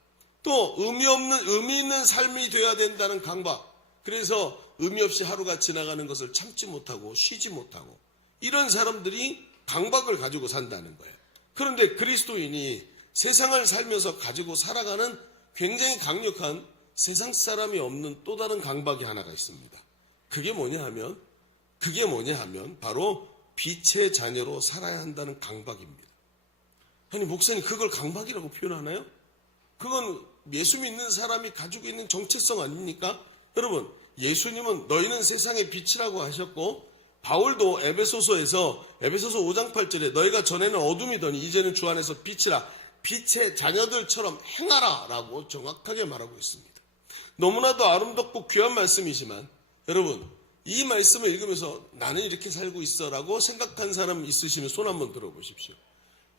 또 의미 있는 삶이 돼야 된다는 강박. 그래서 의미 없이 하루가 지나가는 것을 참지 못하고 쉬지 못하고 이런 사람들이 강박을 가지고 산다는 거예요. 그런데 그리스도인이 세상을 살면서 가지고 살아가는 굉장히 강력한 세상 사람이 없는 또 다른 강박이 하나가 있습니다. 그게 뭐냐 하면 바로 빛의 자녀로 살아야 한다는 강박입니다. 아니 목사님 그걸 강박이라고 표현하나요? 그건 예수 믿는 사람이 가지고 있는 정체성 아닙니까? 여러분 예수님은 너희는 세상의 빛이라고 하셨고 바울도 에베소서 5장 8절에 너희가 전에는 어둠이더니 이제는 주 안에서 빛이라 빛의 자녀들처럼 행하라 라고 정확하게 말하고 있습니다. 너무나도 아름답고 귀한 말씀이지만 여러분 이 말씀을 읽으면서 나는 이렇게 살고 있어 라고 생각한 사람 있으시면 손 한번 들어보십시오.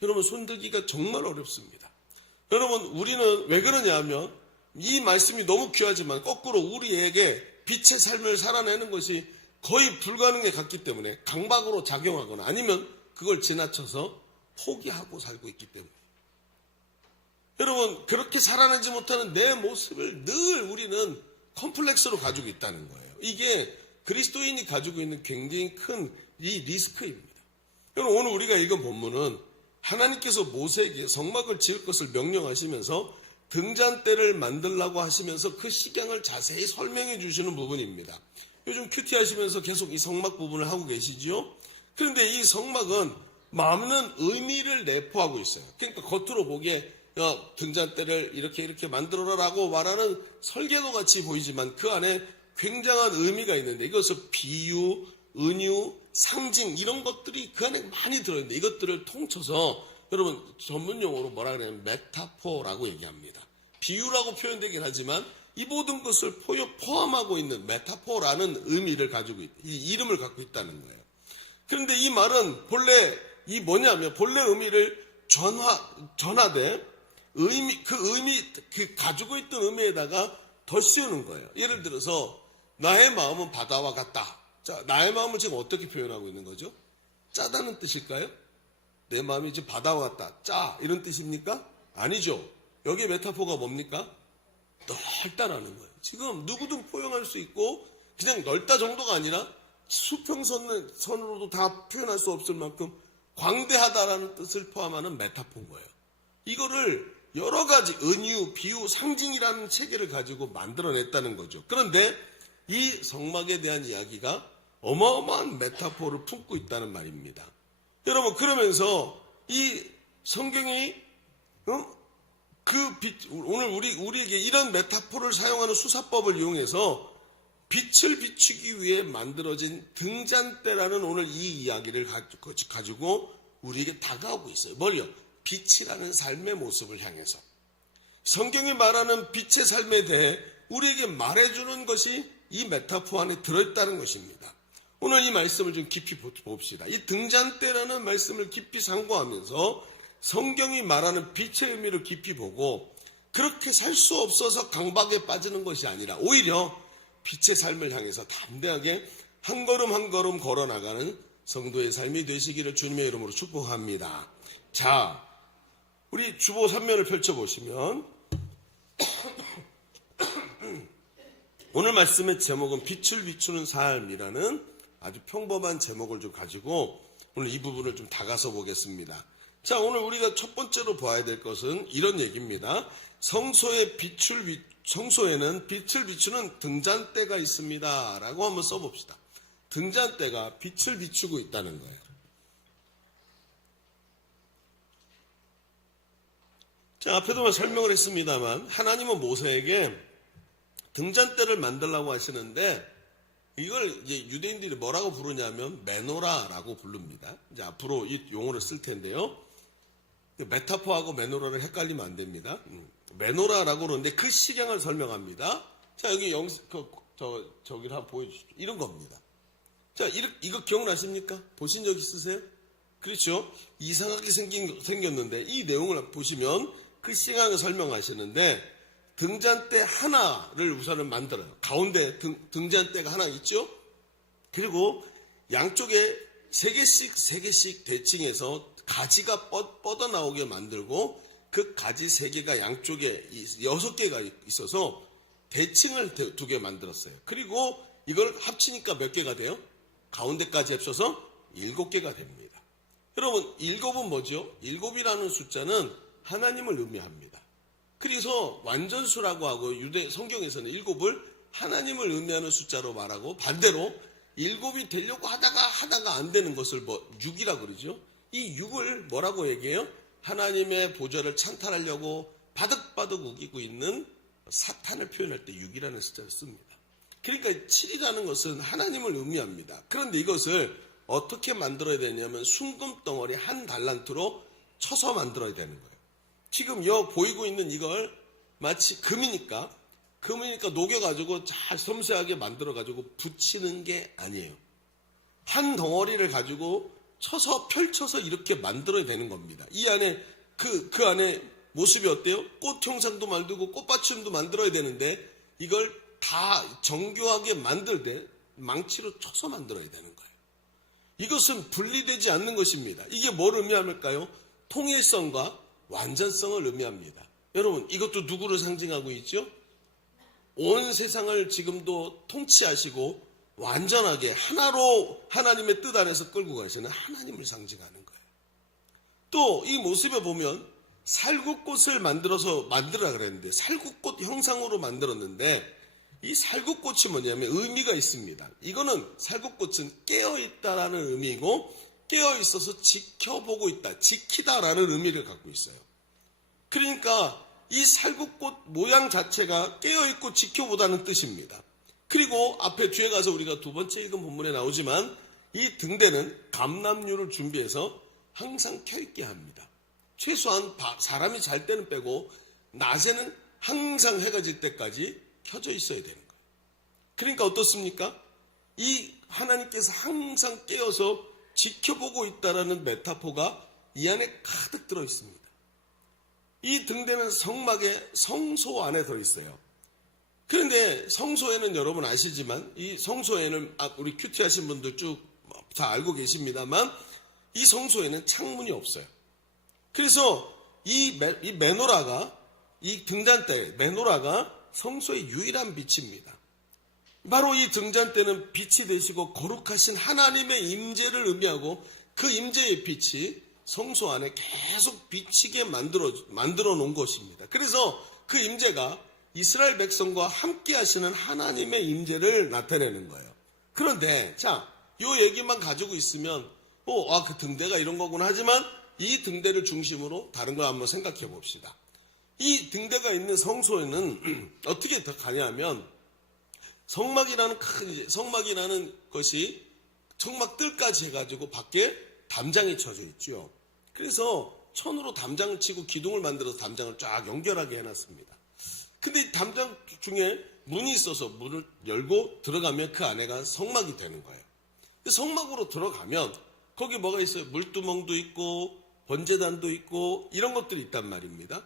여러분 손들기가 정말 어렵습니다. 여러분 우리는 왜 그러냐 하면 이 말씀이 너무 귀하지만 거꾸로 우리에게 빛의 삶을 살아내는 것이 거의 불가능에 같기 때문에 강박으로 작용하거나 아니면 그걸 지나쳐서 포기하고 살고 있기 때문에 여러분 그렇게 살아내지 못하는 내 모습을 늘 우리는 컴플렉스로 가지고 있다는 거예요. 이게 그리스도인이 가지고 있는 굉장히 큰 이 리스크입니다. 여러분 오늘 우리가 읽은 본문은 하나님께서 모세에게 성막을 지을 것을 명령하시면서 등잔대를 만들라고 하시면서 그 식양을 자세히 설명해 주시는 부분입니다. 요즘 큐티 하시면서 계속 이 성막 부분을 하고 계시지요? 그런데 이 성막은 많은 의미를 내포하고 있어요. 그러니까 겉으로 보기에 등잔대를 이렇게 만들어라라고 말하는 설계도 같이 보이지만 그 안에 굉장한 의미가 있는데 이것은 비유, 은유, 상징 이런 것들이 그 안에 많이 들어있는데 이것들을 통쳐서 여러분 전문 용어로 뭐라 그러냐면 메타포라고 얘기합니다. 비유라고 표현되긴 하지만 이 모든 것을 포함하고 있는 메타포라는 의미를 가지고 이 이름을 갖고 있다는 거예요. 그런데 이 말은 본래 이 뭐냐면 본래 의미를 전하되 그 가지고 있던 의미에다가 더 씌우는 거예요. 예를 들어서 나의 마음은 바다와 같다. 자, 나의 마음을 지금 어떻게 표현하고 있는 거죠? 짜다는 뜻일까요? 내 마음이 지금 바다와 같다. 짜 이런 뜻입니까? 아니죠. 여기에 메타포가 뭡니까? 넓다라는 거예요. 지금 누구든 포용할 수 있고 그냥 넓다 정도가 아니라 수평선으로도 다 표현할 수 없을 만큼 광대하다라는 뜻을 포함하는 메타포인 거예요. 이거를 여러 가지 은유, 비유, 상징이라는 체계를 가지고 만들어냈다는 거죠. 그런데 이 성막에 대한 이야기가 어마어마한 메타포를 품고 있다는 말입니다. 여러분 그러면서 이 성경이 오늘 우리에게 이런 메타포를 사용하는 수사법을 이용해서 빛을 비추기 위해 만들어진 등잔대라는 오늘 이 이야기를 가지고 우리에게 다가오고 있어요. 뭐요? 빛이라는 삶의 모습을 향해서. 성경이 말하는 빛의 삶에 대해 우리에게 말해주는 것이 이 메타포 안에 들어있다는 것입니다. 오늘 이 말씀을 좀 깊이 봅시다. 이 등잔대라는 말씀을 깊이 상고하면서 성경이 말하는 빛의 의미를 깊이 보고 그렇게 살 수 없어서 강박에 빠지는 것이 아니라 오히려 빛의 삶을 향해서 담대하게 한 걸음 한 걸음 걸어나가는 성도의 삶이 되시기를 주님의 이름으로 축복합니다. 자, 우리 주보 3면을 펼쳐보시면 오늘 말씀의 제목은 빛을 비추는 삶이라는 아주 평범한 제목을 좀 가지고 오늘 이 부분을 좀 다가서 보겠습니다. 자, 오늘 우리가 첫 번째로 봐야 될 것은 이런 얘기입니다. 성소에는 빛을 비추는 등잔대가 있습니다. 라고 한번 써봅시다. 등잔대가 빛을 비추고 있다는 거예요. 자, 앞에도 설명을 했습니다만 하나님은 모세에게 등잔대를 만들라고 하시는데 이걸 이제 유대인들이 뭐라고 부르냐면 메노라라고 부릅니다. 이제 앞으로 이 용어를 쓸 텐데요. 메타포하고 메노라를 헷갈리면 안 됩니다. 메노라라고 그러는데 그 식양을 설명합니다. 자, 여기 저기를 한번 보여주십시오. 이런 겁니다. 자, 이거 기억나십니까? 보신 적 있으세요? 그렇죠? 이상하게 생겼는데 이 내용을 보시면 그 식양을 설명하시는데 등잔대 하나를 우선은 만들어요. 가운데 등잔대가 하나 있죠? 그리고 양쪽에 3개씩 대칭해서 가지가 뻗어나오게 만들고 그 가지 3개가 양쪽에 6개가 있어서 대칭을 2개 만들었어요. 그리고 이걸 합치니까 몇 개가 돼요? 가운데까지 합쳐서 7개가 됩니다. 여러분, 7은 뭐죠? 7이라는 숫자는 하나님을 의미합니다. 그래서 완전수라고 하고 유대 성경에서는 7을 하나님을 의미하는 숫자로 말하고, 반대로 7이 되려고 하다가 안 되는 것을 6이라고 그러죠. 이 6을 뭐라고 얘기해요? 하나님의 보좌를 찬탈하려고 바득바득 우기고 있는 사탄을 표현할 때 6이라는 숫자를 씁니다. 그러니까 7이라는 것은 하나님을 의미합니다. 그런데 이것을 어떻게 만들어야 되냐면 순금 덩어리 한 달란트로 쳐서 만들어야 되는 거예요. 지금 보이고 있는 이걸 마치 금이니까 녹여가지고 잘 섬세하게 만들어가지고 붙이는 게 아니에요. 한 덩어리를 가지고 쳐서 펼쳐서 이렇게 만들어야 되는 겁니다. 이 안에 그 안에 모습이 어때요? 꽃 형상도 만들고 꽃받침도 만들어야 되는데 이걸 다 정교하게 만들 때 망치로 쳐서 만들어야 되는 거예요. 이것은 분리되지 않는 것입니다. 이게 뭘 의미할까요? 통일성과 완전성을 의미합니다. 여러분, 이것도 누구를 상징하고 있죠? 온 세상을 지금도 통치하시고 완전하게 하나로 하나님의 뜻 안에서 끌고 가시는 하나님을 상징하는 거예요. 또 이 모습에 보면 살구꽃을 만들어라 그랬는데 살구꽃 형상으로 만들었는데 이 살구꽃이 뭐냐면 의미가 있습니다. 이거는 살구꽃은 깨어있다라는 의미이고 깨어있어서 지켜보고 있다, 지키다라는 의미를 갖고 있어요. 그러니까 이 살구꽃 모양 자체가 깨어있고 지켜보다는 뜻입니다. 그리고 뒤에 가서 우리가 2번째 읽은 본문에 나오지만 이 등대는 감람류를 준비해서 항상 켜있게 합니다. 최소한 사람이 잘 때는 빼고 낮에는 항상 해가 질 때까지 켜져 있어야 되는 거예요. 그러니까 어떻습니까? 이 하나님께서 항상 깨어서 지켜보고 있다라는 메타포가 이 안에 가득 들어 있습니다. 이 등대는 성막의 성소 안에 들어있어요. 그런데 성소에는 여러분 아시지만 이 성소에는 우리 큐티 하신 분들 쭉 다 알고 계십니다만 이 성소에는 창문이 없어요. 그래서 이 메노라가 이 등잔대 메노라가 성소의 유일한 빛입니다. 바로 이 등잔대는 빛이 되시고 거룩하신 하나님의 임재를 의미하고 그 임재의 빛이 성소 안에 계속 비치게 만들어 놓은 것입니다. 그래서 그 임재가 이스라엘 백성과 함께 하시는 하나님의 임재를 나타내는 거예요. 그런데 요 얘기만 가지고 있으면 그 등대가 이런 거구나 하지만 이 등대를 중심으로 다른 걸 한번 생각해 봅시다. 이 등대가 있는 성소에는 어떻게 더 가냐면 성막이라는 것이 성막뜰까지 해가지고 밖에 담장이 쳐져 있죠. 그래서 천으로 담장을 치고 기둥을 만들어서 담장을 쫙 연결하게 해놨습니다. 근데 이 담장 중에 문이 있어서 문을 열고 들어가면 그 안에가 성막이 되는 거예요. 성막으로 들어가면 거기 뭐가 있어요? 물두멍도 있고 번제단도 있고 이런 것들이 있단 말입니다.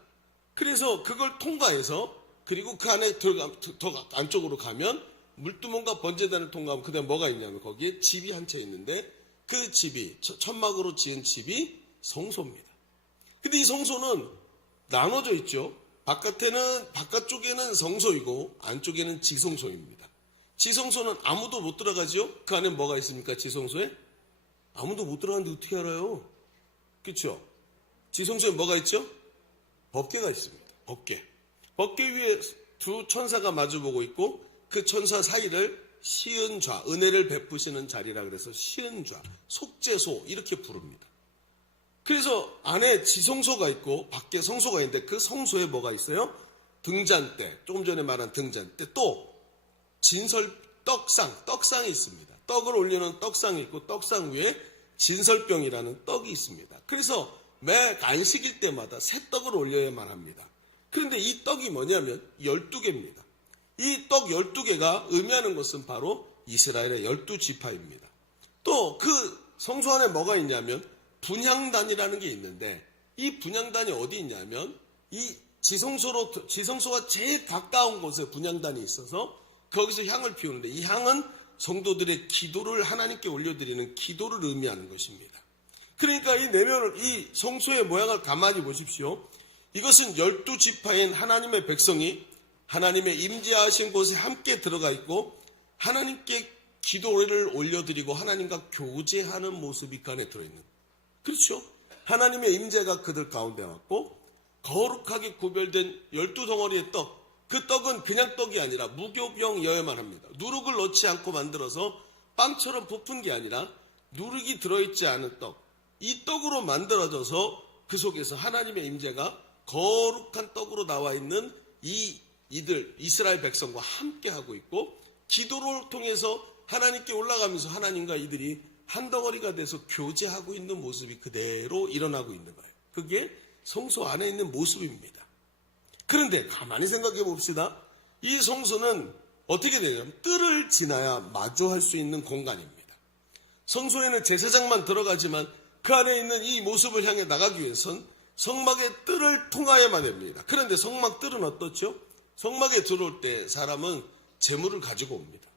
그래서 그걸 통과해서 그리고 그 안에 더 안쪽으로 가면 물두멍과 번제단을 통과하면 그다음 뭐가 있냐면 거기에 집이 한 채 있는데 그 집이 천막으로 지은 집이 성소입니다. 근데 이 성소는 나눠져 있죠. 바깥쪽에는 성소이고 안쪽에는 지성소입니다. 지성소는 아무도 못 들어가죠. 그 안에 뭐가 있습니까? 지성소에? 아무도 못 들어가는데 어떻게 알아요? 그렇죠? 지성소에 뭐가 있죠? 법궤가 있습니다. 법궤 위에 두 천사가 마주보고 있고 그 천사 사이를 시은좌, 은혜를 베푸시는 자리라 그래서 시은좌, 속죄소 이렇게 부릅니다. 그래서 안에 지성소가 있고 밖에 성소가 있는데 그 성소에 뭐가 있어요? 등잔대, 조금 전에 말한 등잔대, 또 떡상이 있습니다. 떡을 올리는 떡상이 있고 떡상 위에 진설병이라는 떡이 있습니다. 그래서 매 안식일 때마다 새 떡을 올려야만 합니다. 그런데 이 떡이 뭐냐면 12개입니다. 이 떡 12개가 의미하는 것은 바로 이스라엘의 12지파입니다. 또 그 성소 안에 뭐가 있냐면 분향단이라는 게 있는데 이 분향단이 어디 있냐면 이 지성소와 제일 가까운 곳에 분향단이 있어서 거기서 향을 피우는데, 이 향은 성도들의 기도를 하나님께 올려드리는 기도를 의미하는 것입니다. 그러니까 이 성소의 모양을 가만히 보십시오. 이것은 12지파인 하나님의 백성이 하나님의 임재하신 곳에 함께 들어가 있고 하나님께 기도를 올려드리고 하나님과 교제하는 모습이 그 안에 들어있는, 그렇죠? 하나님의 임재가 그들 가운데 왔고 거룩하게 구별된 12덩어리의 떡, 그 떡은 그냥 떡이 아니라 무교병여야만 합니다. 누룩을 넣지 않고 만들어서 빵처럼 부푼 게 아니라 누룩이 들어있지 않은 떡, 이 떡으로 만들어져서 그 속에서 하나님의 임재가 거룩한 떡으로 나와 있는 이들 이스라엘 백성과 함께 하고 있고, 기도를 통해서 하나님께 올라가면서 하나님과 이들이 한 덩어리가 돼서 교제하고 있는 모습이 그대로 일어나고 있는 거예요. 그게 성소 안에 있는 모습입니다. 그런데 가만히 생각해 봅시다. 이 성소는 어떻게 되냐면 뜰을 지나야 마주할 수 있는 공간입니다. 성소에는 제사장만 들어가지만 그 안에 있는 이 모습을 향해 나가기 위해선 성막의 뜰을 통하여만 됩니다. 그런데 성막 뜰은 어떻죠? 성막에 들어올 때 사람은 제물을 가지고 옵니다.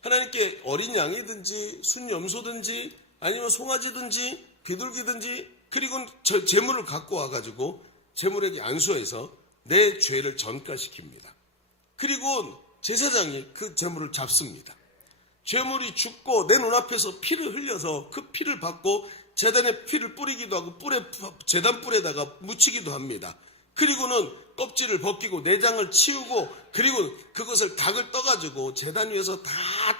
하나님께 어린 양이든지 순염소든지 아니면 송아지든지 비둘기든지, 그리고 제물을 갖고 와가지고 제물에게 안수해서 내 죄를 전가시킵니다. 그리고 제사장이 그 제물을 잡습니다. 제물이 죽고 내 눈앞에서 피를 흘려서 그 피를 받고 제단에 피를 뿌리기도 하고 제단 뿔에다가 묻히기도 합니다. 그리고는 껍질을 벗기고 내장을 치우고, 그리고 그것을 닭을 떠가지고 제단 위에서 다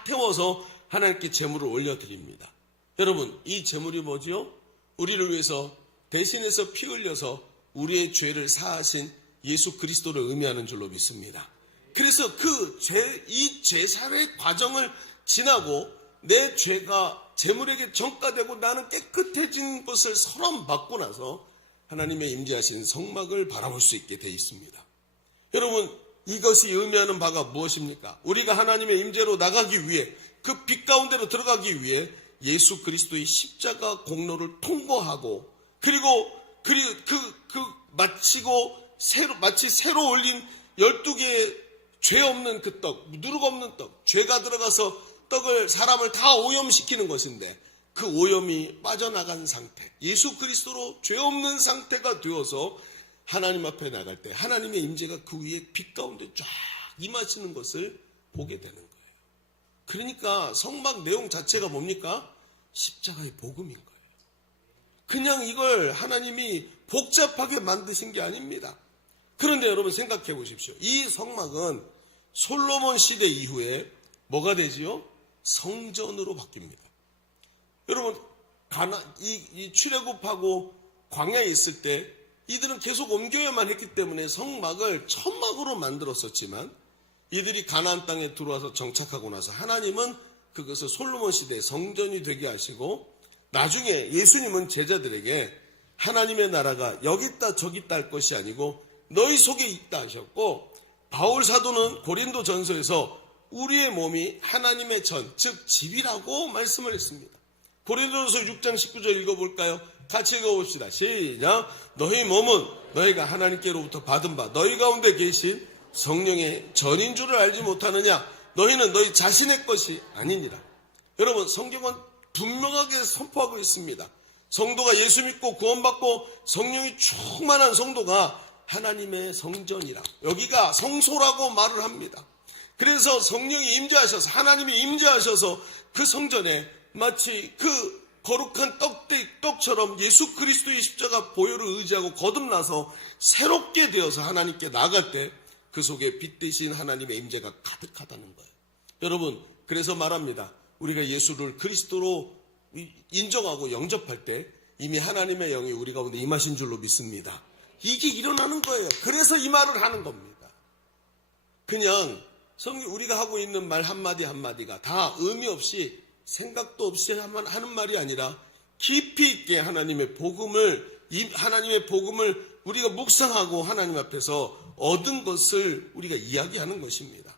태워서 하나님께 제물을 올려드립니다. 여러분, 이 제물이 뭐지요? 우리를 위해서 대신해서 피 흘려서 우리의 죄를 사하신 예수 그리스도를 의미하는 줄로 믿습니다. 그래서 이 제사의 과정을 지나고 내 죄가 제물에게 전가되고 나는 깨끗해진 것을 선언받고 나서 하나님의 임재하신 성막을 바라볼 수 있게 되어 있습니다. 여러분, 이것이 의미하는 바가 무엇입니까? 우리가 하나님의 임재로 나가기 위해, 그 빛 가운데로 들어가기 위해 예수 그리스도의 십자가 공로를 통과하고, 그리고 마치 새로 올린 12개의 죄 없는 그 떡, 누룩 없는 떡, 죄가 들어가서 사람을 다 오염시키는 것인데, 그 오염이 빠져나간 상태, 예수 그리스도로 죄 없는 상태가 되어서 하나님 앞에 나갈 때 하나님의 임재가 그 위에 빛 가운데 쫙 임하시는 것을 보게 되는 거예요. 그러니까 성막 내용 자체가 뭡니까? 십자가의 복음인 거예요. 그냥 이걸 하나님이 복잡하게 만드신 게 아닙니다. 그런데 여러분 생각해 보십시오. 이 성막은 솔로몬 시대 이후에 뭐가 되지요? 성전으로 바뀝니다. 여러분, 이 출애굽하고 광야에 있을 때 이들은 계속 옮겨야만 했기 때문에 성막을 천막으로 만들었었지만, 이들이 가나안 땅에 들어와서 정착하고 나서 하나님은 그것을 솔로몬 시대의 성전이 되게 하시고, 나중에 예수님은 제자들에게 하나님의 나라가 여기 있다 저기 있다 할 것이 아니고 너희 속에 있다 하셨고, 바울 사도는 고린도 전서에서 우리의 몸이 하나님의 전, 즉 집이라고 말씀을 했습니다. 고린도전서 6장 19절 읽어볼까요? 같이 읽어봅시다. 시작. 너희 몸은 너희가 하나님께로부터 받은 바 너희 가운데 계신 성령의 전인 줄을 알지 못하느냐? 너희는 너희 자신의 것이 아니니라. 여러분, 성경은 분명하게 선포하고 있습니다. 성도가 예수 믿고 구원받고 성령이 충만한 성도가 하나님의 성전이라, 여기가 성소라고 말을 합니다. 그래서 성령이 임재하셔서, 하나님이 임재하셔서 그 성전에 마치 그 거룩한 떡처럼 예수 그리스도의 십자가 보혈을 의지하고 거듭나서 새롭게 되어서 하나님께 나갈 때 그 속에 빛 대신 하나님의 임재가 가득하다는 거예요. 여러분, 그래서 말합니다. 우리가 예수를 그리스도로 인정하고 영접할 때 이미 하나님의 영이 우리 가운데 임하신 줄로 믿습니다. 이게 일어나는 거예요. 그래서 이 말을 하는 겁니다. 그냥 우리가 하고 있는 말 한마디 한마디가 다 의미 없이 생각도 없이 하는 말이 아니라 깊이 있게 하나님의 복음을 우리가 묵상하고 하나님 앞에서 얻은 것을 우리가 이야기하는 것입니다.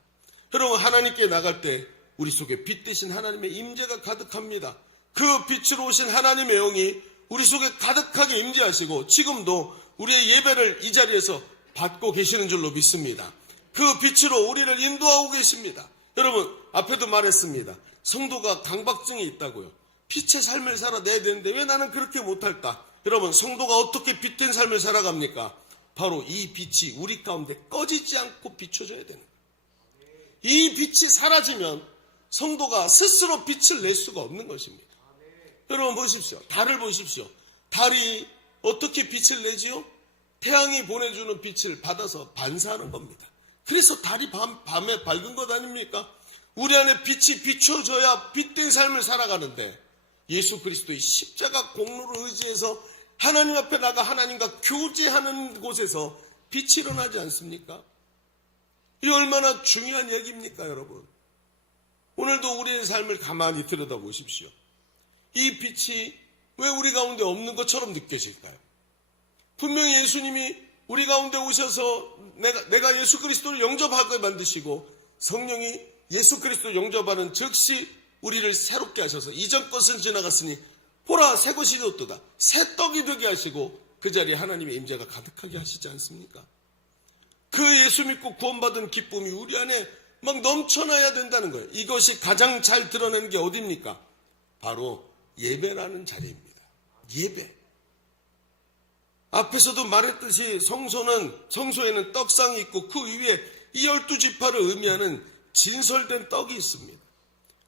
여러분, 하나님께 나갈 때 우리 속에 빛 대신 하나님의 임재가 가득합니다. 그 빛으로 오신 하나님의 영이 우리 속에 가득하게 임재하시고, 지금도 우리의 예배를 이 자리에서 받고 계시는 줄로 믿습니다. 그 빛으로 우리를 인도하고 계십니다. 여러분, 앞에도 말했습니다. 성도가 강박증이 있다고요. 빛의 삶을 살아내야 되는데 왜 나는 그렇게 못할까? 여러분, 성도가 어떻게 빛된 삶을 살아갑니까? 바로 이 빛이 우리 가운데 꺼지지 않고 비춰져야 되는 거예요. 이 빛이 사라지면 성도가 스스로 빛을 낼 수가 없는 것입니다. 여러분 보십시오. 달을 보십시오. 달이 어떻게 빛을 내지요? 태양이 보내주는 빛을 받아서 반사하는 겁니다. 그래서 달이 밤에 밝은 것 아닙니까? 우리 안에 빛이 비춰져야 빛된 삶을 살아가는데 예수 그리스도의 십자가 공로를 의지해서 하나님 앞에 나가 하나님과 교제하는 곳에서 빛이 일어나지 않습니까? 이 얼마나 중요한 얘기입니까, 여러분? 오늘도 우리의 삶을 가만히 들여다보십시오. 이 빛이 왜 우리 가운데 없는 것처럼 느껴질까요? 분명히 예수님이 우리 가운데 오셔서 내가 예수 그리스도를 영접하게 만드시고 성령이 예수 그리스도를 영접하는 즉시 우리를 새롭게 하셔서 이전 것은 지나갔으니 보라 새 것이 되었도다. 새 떡이 되게 하시고 그 자리에 하나님의 임재가 가득하게 하시지 않습니까? 그 예수 믿고 구원받은 기쁨이 우리 안에 막 넘쳐나야 된다는 거예요. 이것이 가장 잘 드러내는 게 어디입니까? 바로 예배라는 자리입니다. 예배. 앞에서도 말했듯이 성소에는 떡상이 있고 그 위에 이 12지파를 의미하는 진설된 떡이 있습니다.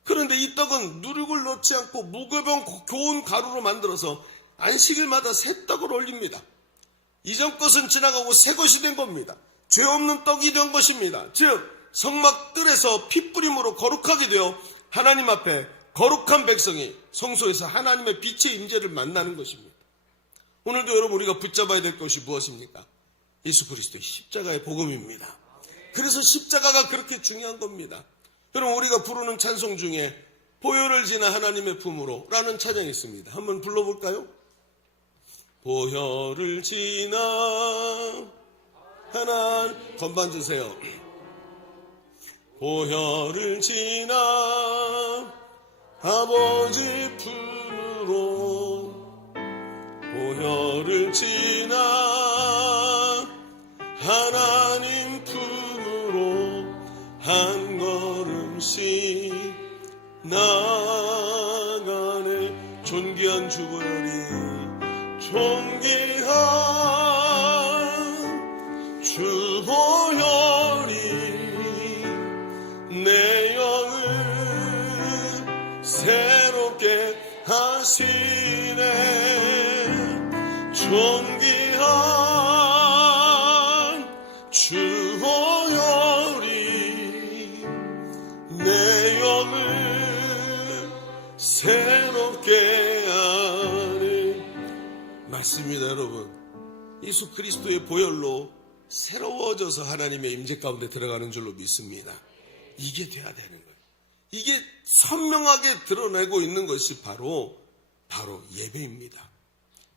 그런데 이 떡은 누룩을 넣지 않고 무교병 고운 가루로 만들어서 안식일마다 새 떡을 올립니다. 이전 것은 지나가고 새 것이 된 겁니다. 죄 없는 떡이 된 것입니다. 즉 성막 뜰에서 핏부림으로 거룩하게 되어 하나님 앞에 거룩한 백성이 성소에서 하나님의 빛의 임재를 만나는 것입니다. 오늘도 여러분 우리가 붙잡아야 될 것이 무엇입니까? 예수 그리스도의 십자가의 복음입니다. 그래서 십자가가 그렇게 중요한 겁니다. 여러분 우리가 부르는 찬송 중에 보혈을 지나 하나님의 품으로 라는 찬양이 있습니다. 한번 불러볼까요? 보혈을 지나 하나님 건반 주세요. 보혈을 지나 아버지 품으로 보혈을 지나 하나님 품으로 한 걸음씩 나가네. 존귀한 주보혈이 존귀한 주보혈이 내 영을 새롭게 하시네. 존귀한 주보혈이 내 영을 새롭게 하네. 맞습니다, 여러분. 예수 그리스도의 보혈로 새로워져서 하나님의 임재 가운데 들어가는 줄로 믿습니다. 이게 돼야 되는 거예요. 이게 선명하게 드러내고 있는 것이 바로 예배입니다.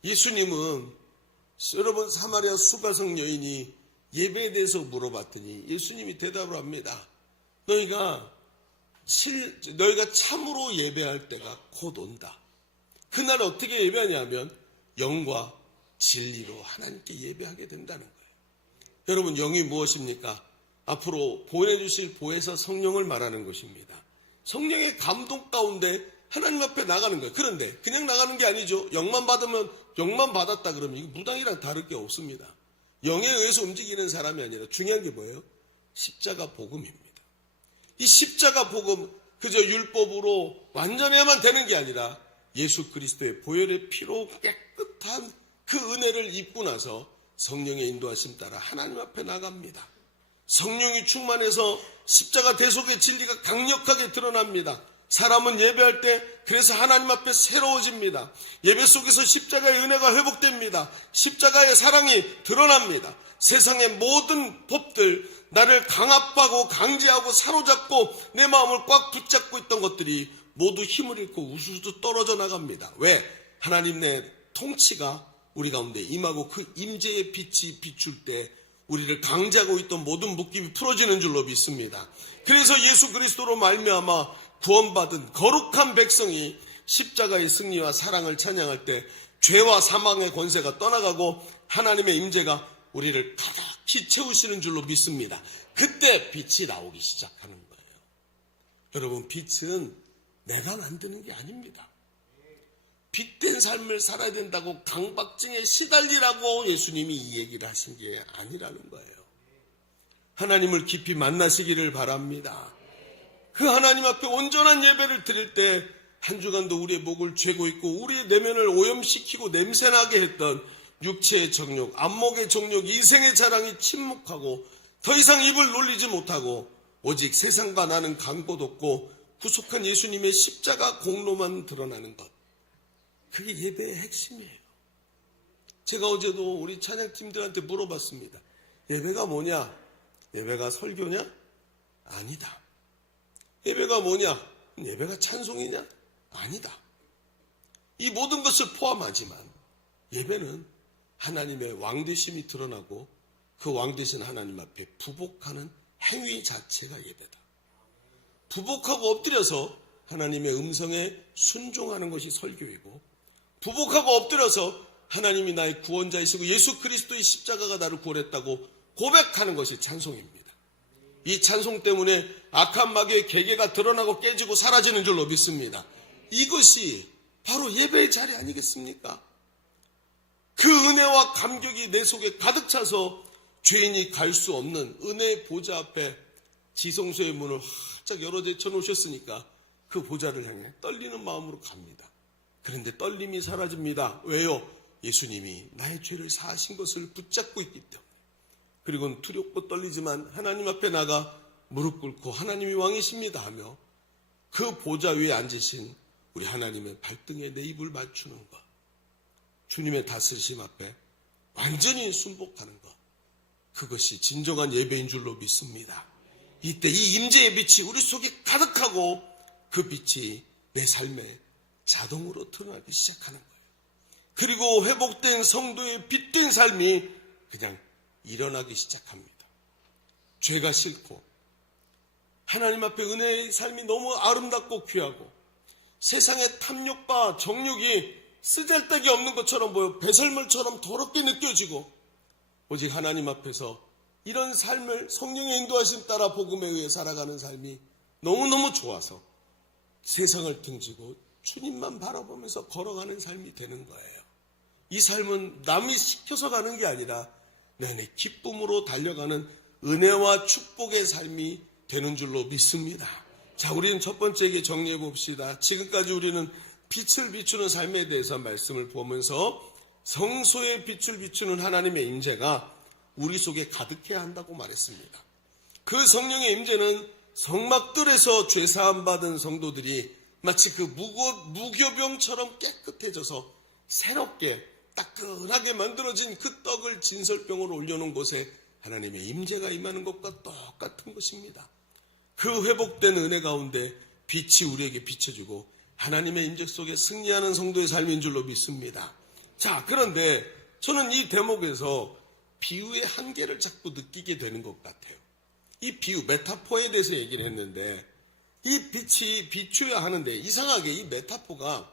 예수님은 여러분 사마리아 수가성 여인이 예배에 대해서 물어봤더니 예수님이 대답을 합니다. 너희가 참으로 예배할 때가 곧 온다. 그날 어떻게 예배하냐면 영과 진리로 하나님께 예배하게 된다는 거예요. 여러분 영이 무엇입니까? 앞으로 보내주실 보혜사 성령을 말하는 것입니다. 성령의 감동 가운데 하나님 앞에 나가는 거예요. 그런데 그냥 나가는 게 아니죠. 영만 받았다 그러면 이거 무당이랑 다를 게 없습니다. 영에 의해서 움직이는 사람이 아니라 중요한 게 뭐예요? 십자가 복음입니다. 이 십자가 복음 그저 율법으로 완전해야만 되는 게 아니라 예수 그리스도의 보혈의 피로 깨끗한 그 은혜를 입고 나서 성령의 인도하심 따라 하나님 앞에 나갑니다. 성령이 충만해서 십자가 대속의 진리가 강력하게 드러납니다. 사람은 예배할 때 그래서 하나님 앞에 새로워집니다. 예배 속에서 십자가의 은혜가 회복됩니다. 십자가의 사랑이 드러납니다. 세상의 모든 법들, 나를 강압하고 강제하고 사로잡고 내 마음을 꽉 붙잡고 있던 것들이 모두 힘을 잃고 우수수 떨어져 나갑니다. 왜? 하나님 내 통치가 우리 가운데 임하고 그 임재의 빛이 비출 때 우리를 강제하고 있던 모든 묶임이 풀어지는 줄로 믿습니다. 그래서 예수 그리스도로 말미암아 구원받은 거룩한 백성이 십자가의 승리와 사랑을 찬양할 때 죄와 사망의 권세가 떠나가고 하나님의 임재가 우리를 가득히 피 채우시는 줄로 믿습니다. 그때 빛이 나오기 시작하는 거예요. 여러분, 빛은 내가 만드는 게 아닙니다. 빛된 삶을 살아야 된다고 강박증에 시달리라고 예수님이 이 얘기를 하신 게 아니라는 거예요. 하나님을 깊이 만나시기를 바랍니다. 그 하나님 앞에 온전한 예배를 드릴 때 한 주간도 우리의 목을 죄고 있고 우리의 내면을 오염시키고 냄새나게 했던 육체의 정욕, 안목의 정욕, 이생의 자랑이 침묵하고 더 이상 입을 놀리지 못하고 오직 세상과 나는 간곳 없고 구속한 예수님의 십자가 공로만 드러나는 것. 그게 예배의 핵심이에요. 제가 어제도 우리 찬양팀들한테 물어봤습니다. 예배가 뭐냐? 예배가 설교냐? 아니다. 예배가 뭐냐? 예배가 찬송이냐? 아니다. 이 모든 것을 포함하지만 예배는 하나님의 왕되심이 드러나고 그 왕되신 하나님 앞에 부복하는 행위 자체가 예배다. 부복하고 엎드려서 하나님의 음성에 순종하는 것이 설교이고, 부복하고 엎드려서 하나님이 나의 구원자이시고 예수 그리스도의 십자가가 나를 구원했다고 고백하는 것이 찬송입니다. 이 찬송 때문에 악한 마귀의 계계가 드러나고 깨지고 사라지는 줄로 믿습니다. 이것이 바로 예배의 자리 아니겠습니까? 그 은혜와 감격이 내 속에 가득 차서 죄인이 갈 수 없는 은혜의 보좌 앞에 지성소의 문을 활짝 열어 제쳐 놓으셨으니까 그 보좌를 향해 떨리는 마음으로 갑니다. 그런데 떨림이 사라집니다. 왜요? 예수님이 나의 죄를 사하신 것을 붙잡고 있기 때문에. 그리고는 두렵고 떨리지만 하나님 앞에 나가 무릎 꿇고 하나님이 왕이십니다 하며 그 보좌 위에 앉으신 우리 하나님의 발등에 내 입을 맞추는 것, 주님의 다스리심 앞에 완전히 순복하는 것, 그것이 진정한 예배인 줄로 믿습니다. 이때 이 임재의 빛이 우리 속에 가득하고 그 빛이 내 삶에 자동으로 드러나기 시작하는 거예요. 그리고 회복된 성도의 빛된 삶이 그냥 일어나기 시작합니다. 죄가 싫고 하나님 앞에 은혜의 삶이 너무 아름답고 귀하고 세상의 탐욕과 정욕이 쓰잘데기 없는 것처럼 보여 배설물처럼 더럽게 느껴지고 오직 하나님 앞에서 이런 삶을 성령의 인도하심 따라 복음에 의해 살아가는 삶이 너무너무 좋아서 세상을 등지고 주님만 바라보면서 걸어가는 삶이 되는 거예요. 이 삶은 남이 시켜서 가는 게 아니라 내내 기쁨으로 달려가는 은혜와 축복의 삶이 되는 줄로 믿습니다. 자, 우리는 첫 번째에게 정리해 봅시다. 지금까지 우리는 빛을 비추는 삶에 대해서 말씀을 보면서 성소의 빛을 비추는 하나님의 임재가 우리 속에 가득해야 한다고 말했습니다. 그 성령의 임재는 성막들에서 죄사함 받은 성도들이 마치 그 무교병처럼 깨끗해져서 새롭게 따끈하게 만들어진 그 떡을 진설병으로 올려놓은 곳에 하나님의 임재가 임하는 것과 똑같은 것입니다. 그 회복된 은혜 가운데 빛이 우리에게 비춰주고 하나님의 임재 속에 승리하는 성도의 삶인 줄로 믿습니다. 자, 그런데 저는 이 대목에서 비유의 한계를 자꾸 느끼게 되는 것 같아요. 이 비유, 메타포에 대해서 얘기를 했는데 이 빛이 비추어야 하는데 이상하게 이 메타포가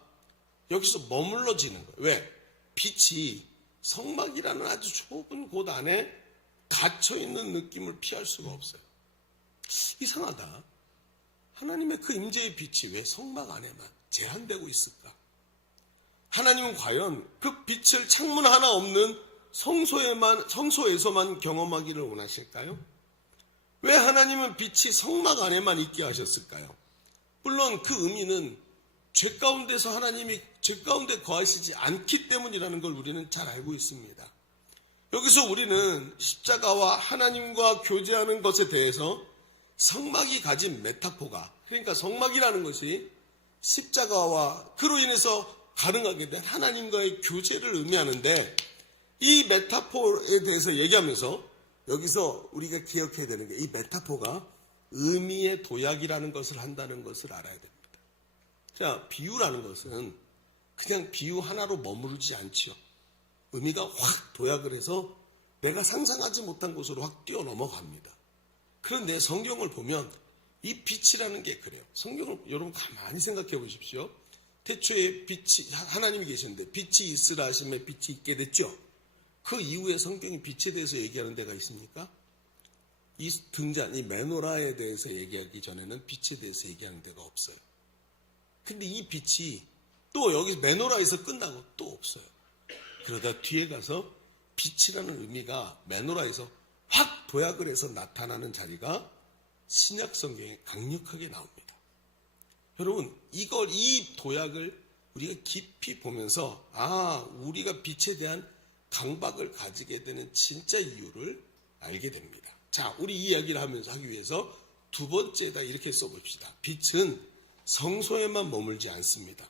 여기서 머물러지는 거예요. 왜? 빛이 성막이라는 아주 좁은 곳 안에 갇혀있는 느낌을 피할 수가 없어요. 이상하다. 하나님의 그 임재의 빛이 왜 성막 안에만 제한되고 있을까? 하나님은 과연 그 빛을 창문 하나 없는 성소에서만 경험하기를 원하실까요? 왜 하나님은 빛이 성막 안에만 있게 하셨을까요? 물론 그 의미는 죄 가운데서 하나님이 죄 가운데 거하시지 않기 때문이라는 걸 우리는 잘 알고 있습니다. 여기서 우리는 십자가와 하나님과 교제하는 것에 대해서 성막이 가진 메타포가, 그러니까 성막이라는 것이 십자가와 그로 인해서 가능하게 된 하나님과의 교제를 의미하는데, 이 메타포에 대해서 얘기하면서 여기서 우리가 기억해야 되는 게 이 메타포가 의미의 도약이라는 것을 한다는 것을 알아야 됩니다. 자, 비유라는 것은 그냥 비유 하나로 머무르지 않지요. 의미가 확 도약을 해서 내가 상상하지 못한 곳으로 확 뛰어넘어갑니다. 그런데 성경을 보면 이 빛이라는 게 그래요. 성경을 여러분 가만히 생각해 보십시오. 태초에 빛이, 하나님이 계셨는데 빛이 있으라 하심에 빛이 있게 됐죠. 그 이후에 성경이 빛에 대해서 얘기하는 데가 있습니까? 이 등잔, 이 메노라에 대해서 얘기하기 전에는 빛에 대해서 얘기하는 데가 없어요. 근데 이 빛이 또 여기 메노라에서 끝나고 또 없어요. 그러다 뒤에 가서 빛이라는 의미가 메노라에서 확 도약을 해서 나타나는 자리가 신약 성경에 강력하게 나옵니다. 여러분, 이 도약을 우리가 깊이 보면서 우리가 빛에 대한 강박을 가지게 되는 진짜 이유를 알게 됩니다. 자, 우리 이 이야기를 하기 위해서 두 번째다 이렇게 써봅시다. 빛은 성소에만 머물지 않습니다.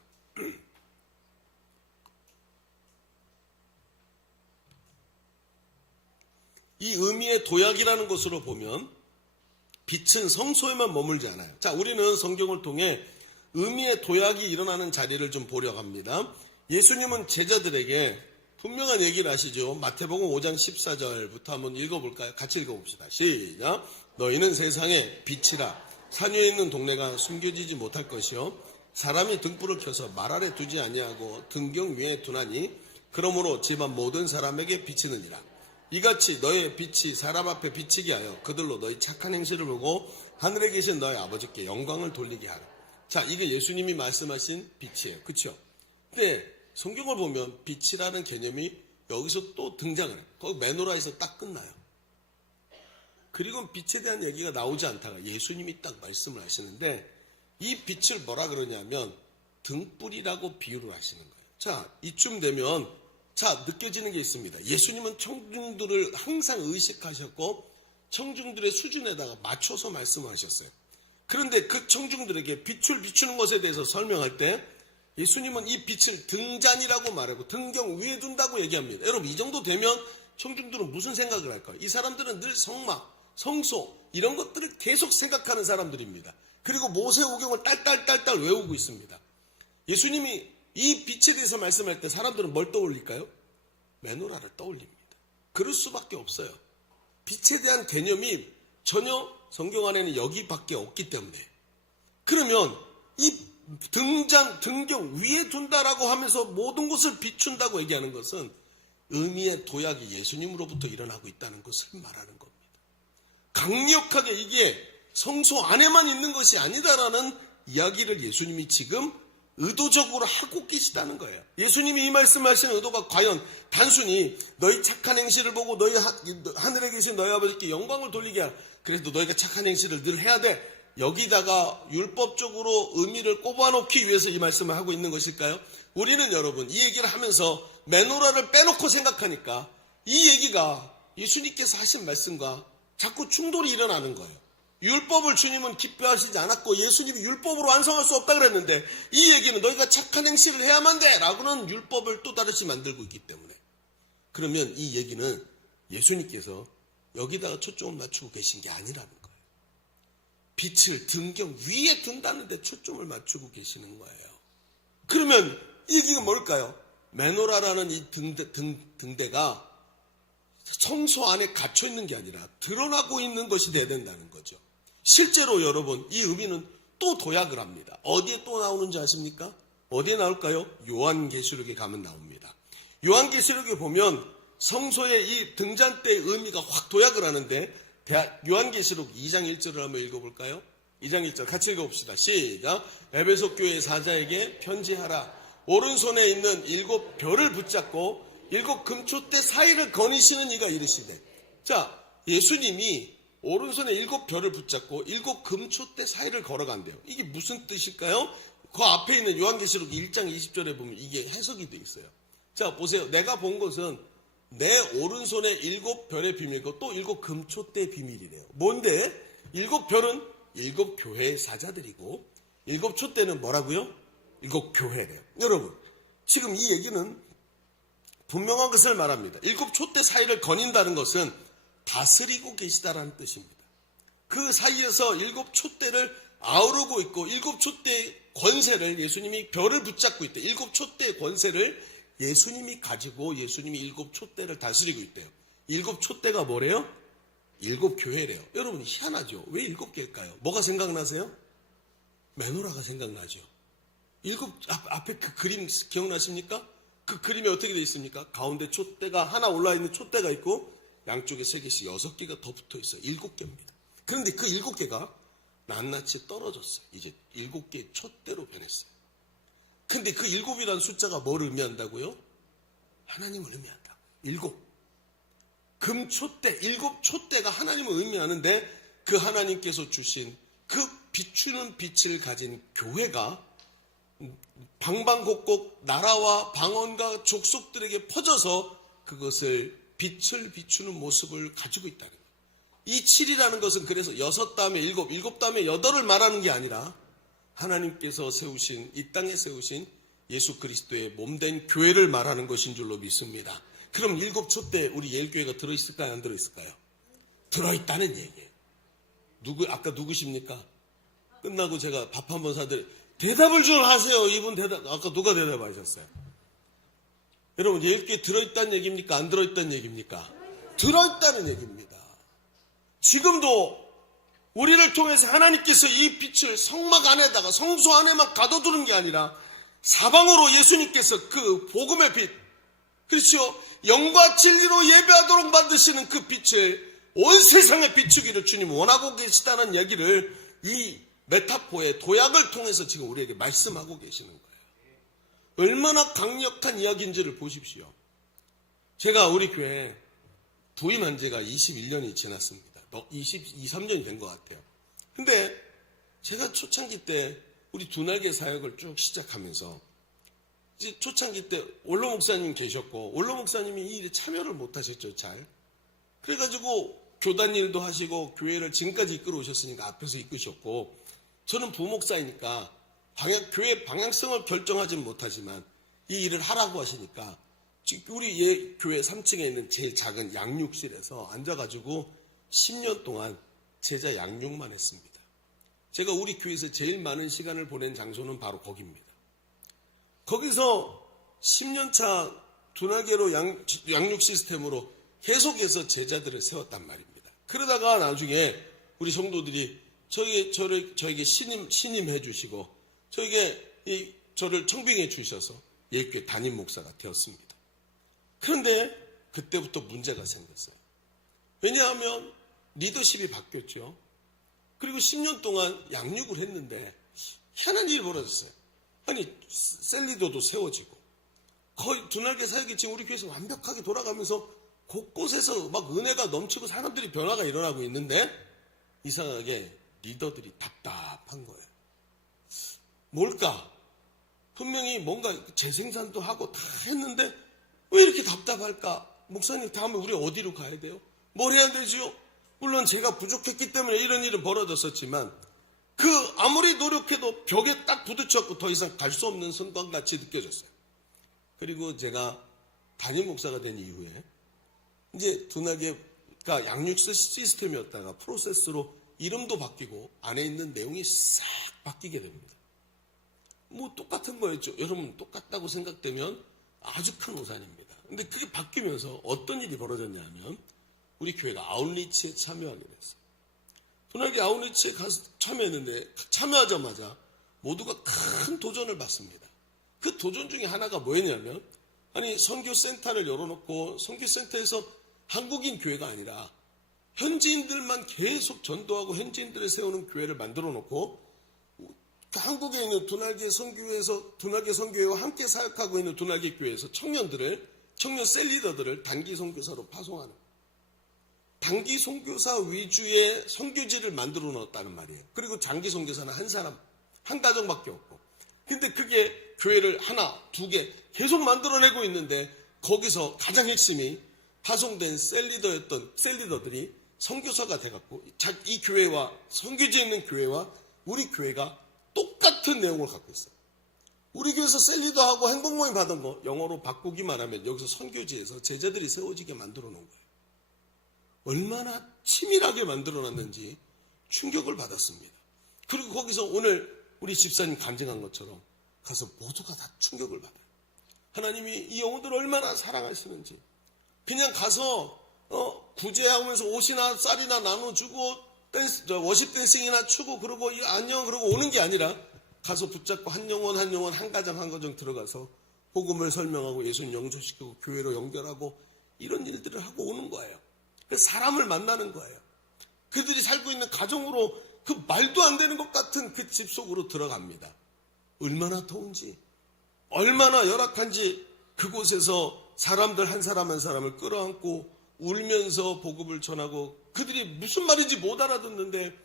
이 의미의 도약이라는 것으로 보면 빛은 성소에만 머물지 않아요. 자, 우리는 성경을 통해 의미의 도약이 일어나는 자리를 좀 보려고 합니다. 예수님은 제자들에게 분명한 얘기를 하시죠. 마태복음 5장 14절부터 한번 읽어볼까요? 같이 읽어봅시다. 시작. 너희는 세상의 빛이라. 산 위에 있는 동네가 숨겨지지 못할 것이요 사람이 등불을 켜서 말 아래 두지 아니하고 등경 위에 두나니 그러므로 집안 모든 사람에게 비치느니라. 이같이 너의 빛이 사람 앞에 비치게 하여 그들로 너희 착한 행실을 보고 하늘에 계신 너희 아버지께 영광을 돌리게 하라. 자, 이게 예수님이 말씀하신 빛이에요. 그렇죠? 근데 성경을 보면 빛이라는 개념이 여기서 또 등장을 해요. 거기 메노라에서 딱 끝나요. 그리고 빛에 대한 얘기가 나오지 않다가 예수님이 딱 말씀을 하시는데 이 빛을 뭐라 그러냐면 등불이라고 비유를 하시는 거예요. 자, 이쯤 되면 느껴지는 게 있습니다. 예수님은 청중들을 항상 의식하셨고 청중들의 수준에다가 맞춰서 말씀하셨어요. 그런데 그 청중들에게 빛을 비추는 것에 대해서 설명할 때 예수님은 이 빛을 등잔이라고 말하고 등경 위에 둔다고 얘기합니다. 여러분, 이 정도 되면 청중들은 무슨 생각을 할까요? 이 사람들은 늘 성막, 성소 이런 것들을 계속 생각하는 사람들입니다. 그리고 모세오경을 딸딸딸딸 외우고 있습니다. 예수님이 이 빛에 대해서 말씀할 때 사람들은 뭘 떠올릴까요? 메노라를 떠올립니다. 그럴 수밖에 없어요. 빛에 대한 개념이 전혀 성경 안에는 여기밖에 없기 때문에. 그러면 이 등경 위에 둔다라고 하면서 모든 것을 비춘다고 얘기하는 것은 의미의 도약이 예수님으로부터 일어나고 있다는 것을 말하는 겁니다. 강력하게 이게 성소 안에만 있는 것이 아니다라는 이야기를 예수님이 지금 의도적으로 하고 계시다는 거예요. 예수님이 이 말씀하시는 의도가 과연 단순히 너희 착한 행실을 보고 너희 하늘에 계신 너희 아버지께 영광을 돌리게 하라. 그래도 너희가 착한 행실을 늘 해야 돼. 여기다가 율법적으로 의미를 꼽아놓기 위해서 이 말씀을 하고 있는 것일까요? 우리는 여러분 이 얘기를 하면서 메노라를 빼놓고 생각하니까 이 얘기가 예수님께서 하신 말씀과 자꾸 충돌이 일어나는 거예요. 율법을 주님은 기뻐하시지 않았고 예수님이 율법으로 완성할 수 없다 그랬는데 이 얘기는 너희가 착한 행실을 해야만 돼 라고는 율법을 또 다르게 만들고 있기 때문에 그러면 이 얘기는 예수님께서 여기다가 초점을 맞추고 계신 게 아니라는 거예요. 빛을 등경 위에 둔다는 데 초점을 맞추고 계시는 거예요. 그러면 이 얘기가 뭘까요? 메노라라는 이 등대가 성소 안에 갇혀 있는 게 아니라 드러나고 있는 것이 돼야 된다는 거죠. 실제로 여러분 이 의미는 또 도약을 합니다. 어디에 또 나오는지 아십니까? 어디에 나올까요? 요한계시록에 가면 나옵니다. 요한계시록에 보면 성소의 이 등잔대의 의미가 확 도약을 하는데 요한계시록 2장 1절을 한번 읽어볼까요? 2장 1절 같이 읽어봅시다. 시작. 에베소 교회 사자에게 편지하라. 오른손에 있는 7 별을 붙잡고 7 금초대 사이를 거니시는 이가 이르시되. 자, 예수님이 오른손에 7 별을 붙잡고 7 금초대 사이를 걸어간대요. 이게 무슨 뜻일까요? 그 앞에 있는 요한계시록 1장 20절에 보면 이게 해석이 되어 있어요. 자, 보세요. 내가 본 것은 내 오른손에 7 별의 비밀이고 또 7 금초대의 비밀이래요. 뭔데? 7 별은 7 교회의 사자들이고 7 촛대는 뭐라고요? 7 교회래요. 여러분, 지금 이 얘기는 분명한 것을 말합니다. 7 촛대 사이를 거닌다는 것은 다스리고 계시다라는 뜻입니다. 그 사이에서 7 촛대를 아우르고 있고 7 촛대의 권세를 예수님이 별을 붙잡고 있대. 7 촛대의 권세를 예수님이 가지고 예수님이 7 촛대를 다스리고 있대요. 7 촛대가 뭐래요? 7 교회래요. 여러분 희한하죠? 왜 7개일까요? 뭐가 생각나세요? 메노라가 생각나죠. 앞에 그 그림 기억나십니까? 그 그림이 어떻게 되어 있습니까? 가운데 촛대가 하나 올라와 있는 촛대가 있고 양쪽에 3개씩 6개가 더 붙어 있어요. 7개입니다. 그런데 그 7개가 낱낱이 떨어졌어요. 이제 7개의 촛대로 변했어요. 근데 그 7이라는 숫자가 뭘 의미한다고요? 하나님을 의미한다. 7. 금촛대, 7촛대가 하나님을 의미하는데 그 하나님께서 주신 그 비추는 빛을 가진 교회가 방방곡곡 나라와 방언과 족속들에게 퍼져서 그것을 빛을 비추는 모습을 가지고 있다는 거예요. 이 7이라는 것은 그래서 6 다음에 7, 7 다음에 8을 말하는 게 아니라 하나님께서 세우신, 이 땅에 세우신 예수 그리스도의 몸된 교회를 말하는 것인 줄로 믿습니다. 그럼 7촛대 우리 예일교회가 들어있을까요? 안 들어있을까요? 들어있다는 얘기예요. 아까 누구십니까? 끝나고 제가 밥 한번 사드려 대답을 좀 하세요. 이분 대답, 아까 누가 대답하셨어요? 여러분, 예일교회 들어있다는 얘기입니까? 안 들어있다는 얘기입니까? 들어있다는 얘기입니다. 지금도 우리를 통해서 하나님께서 이 빛을 성막 안에다가 성소 안에만 가둬두는 게 아니라 사방으로 예수님께서 그 복음의 빛, 그렇죠? 영과 진리로 예배하도록 만드시는 그 빛을 온 세상에 비추기를 주님 원하고 계시다는 얘기를 이 메타포의 도약을 통해서 지금 우리에게 말씀하고 계시는 거예요. 얼마나 강력한 이야기인지를 보십시오. 제가 우리 교회에 부임한 지가 21년이 지났습니다. 23년이 된 것 같아요. 근데 제가 초창기 때 우리 두날개 사역을 쭉 시작하면서 이제 초창기 때 원로 목사님 계셨고 원로 목사님이 이 일에 참여를 못 하셨죠, 잘. 그래가지고 교단 일도 하시고 교회를 지금까지 이끌어 오셨으니까 앞에서 이끄셨고 저는 부목사이니까 교회 방향성을 결정하진 못하지만 이 일을 하라고 하시니까 우리 교회 3층에 있는 제일 작은 양육실에서 앉아가지고 10년 동안 제자 양육만 했습니다. 제가 우리 교회에서 제일 많은 시간을 보낸 장소는 바로 거기입니다. 거기서 10년차 두날개로 양육 시스템으로 계속해서 제자들을 세웠단 말입니다. 그러다가 나중에 우리 성도들이 저에게 신임해 주시고 저를 청빙해 주셔서 예일교회 담임 목사가 되었습니다. 그런데 그때부터 문제가 생겼어요. 왜냐하면 리더십이 바뀌었죠. 그리고 10년 동안 양육을 했는데 희한한 일이 벌어졌어요. 아니 셀리더도 세워지고 거의 두날개 사역이 지금 우리 교회에서 완벽하게 돌아가면서 곳곳에서 막 은혜가 넘치고 사람들이 변화가 일어나고 있는데 이상하게 리더들이 답답한 거예요. 뭘까? 분명히 뭔가 재생산도 하고 다 했는데 왜 이렇게 답답할까? 목사님 다음에 우리 어디로 가야 돼요? 뭘 해야 되지요? 물론 제가 부족했기 때문에 이런 일은 벌어졌었지만 그 아무리 노력해도 벽에 딱 부딪혔고 더 이상 갈 수 없는 순간같이 느껴졌어요. 그리고 제가 담임 목사가 된 이후에 이제 두날개가 양육 시스템이었다가 프로세스로 이름도 바뀌고 안에 있는 내용이 싹 바뀌게 됩니다. 뭐 똑같은 거였죠. 여러분 똑같다고 생각되면 아주 큰 오산입니다. 근데 그게 바뀌면서 어떤 일이 벌어졌냐면 우리 교회가 아웃리치에 참여하게 됐어요. 두날개 아웃리치에 가서 참여했는데 참여하자마자 모두가 큰 도전을 받습니다. 그 도전 중에 하나가 뭐였냐면 아니 선교센터를 열어놓고 선교센터에서 한국인 교회가 아니라 현지인들만 계속 전도하고 현지인들을 세우는 교회를 만들어 놓고 한국에 있는 두날개 선교회에서 두날개 선교회와 함께 사역하고 있는 두날개 교회에서 청년 셀리더들을 단기 선교사로 파송하는 단기 선교사 위주의 선교지를 만들어 놓았다는 말이에요. 그리고 장기 선교사는 한 사람, 한 가정밖에 없고. 근데 그게 교회를 하나, 2개 계속 만들어내고 있는데 거기서 가장 핵심이 파송된 셀리더들이 선교사가 돼갖고 이 교회와 선교지에 있는 교회와 우리 교회가 똑같은 내용을 갖고 있어요. 우리 교회에서 셀리더하고 행복모임 받은 거 영어로 바꾸기만 하면 여기서 선교지에서 제자들이 세워지게 만들어 놓은 거예요. 얼마나 치밀하게 만들어놨는지 충격을 받았습니다. 그리고 거기서 오늘 우리 집사님 간증한 것처럼 가서 모두가 다 충격을 받아요. 하나님이 이 영혼들을 얼마나 사랑하시는지. 그냥 가서 구제하면서 옷이나 쌀이나 나눠주고 워십 댄싱이나 추고 그러고 안녕 그러고 오는 게 아니라 가서 붙잡고 한 영혼 한 가정 들어가서 복음을 설명하고 예수님 영접시키고 교회로 연결하고 이런 일들을 하고 오는 거예요. 그래서 사람을 만나는 거예요. 그들이 살고 있는 가정으로 그 말도 안 되는 것 같은 그 집 속으로 들어갑니다. 얼마나 더운지, 얼마나 열악한지 그곳에서 사람들 한 사람 한 사람을 끌어안고 울면서 복음을 전하고 그들이 무슨 말인지 못 알아듣는데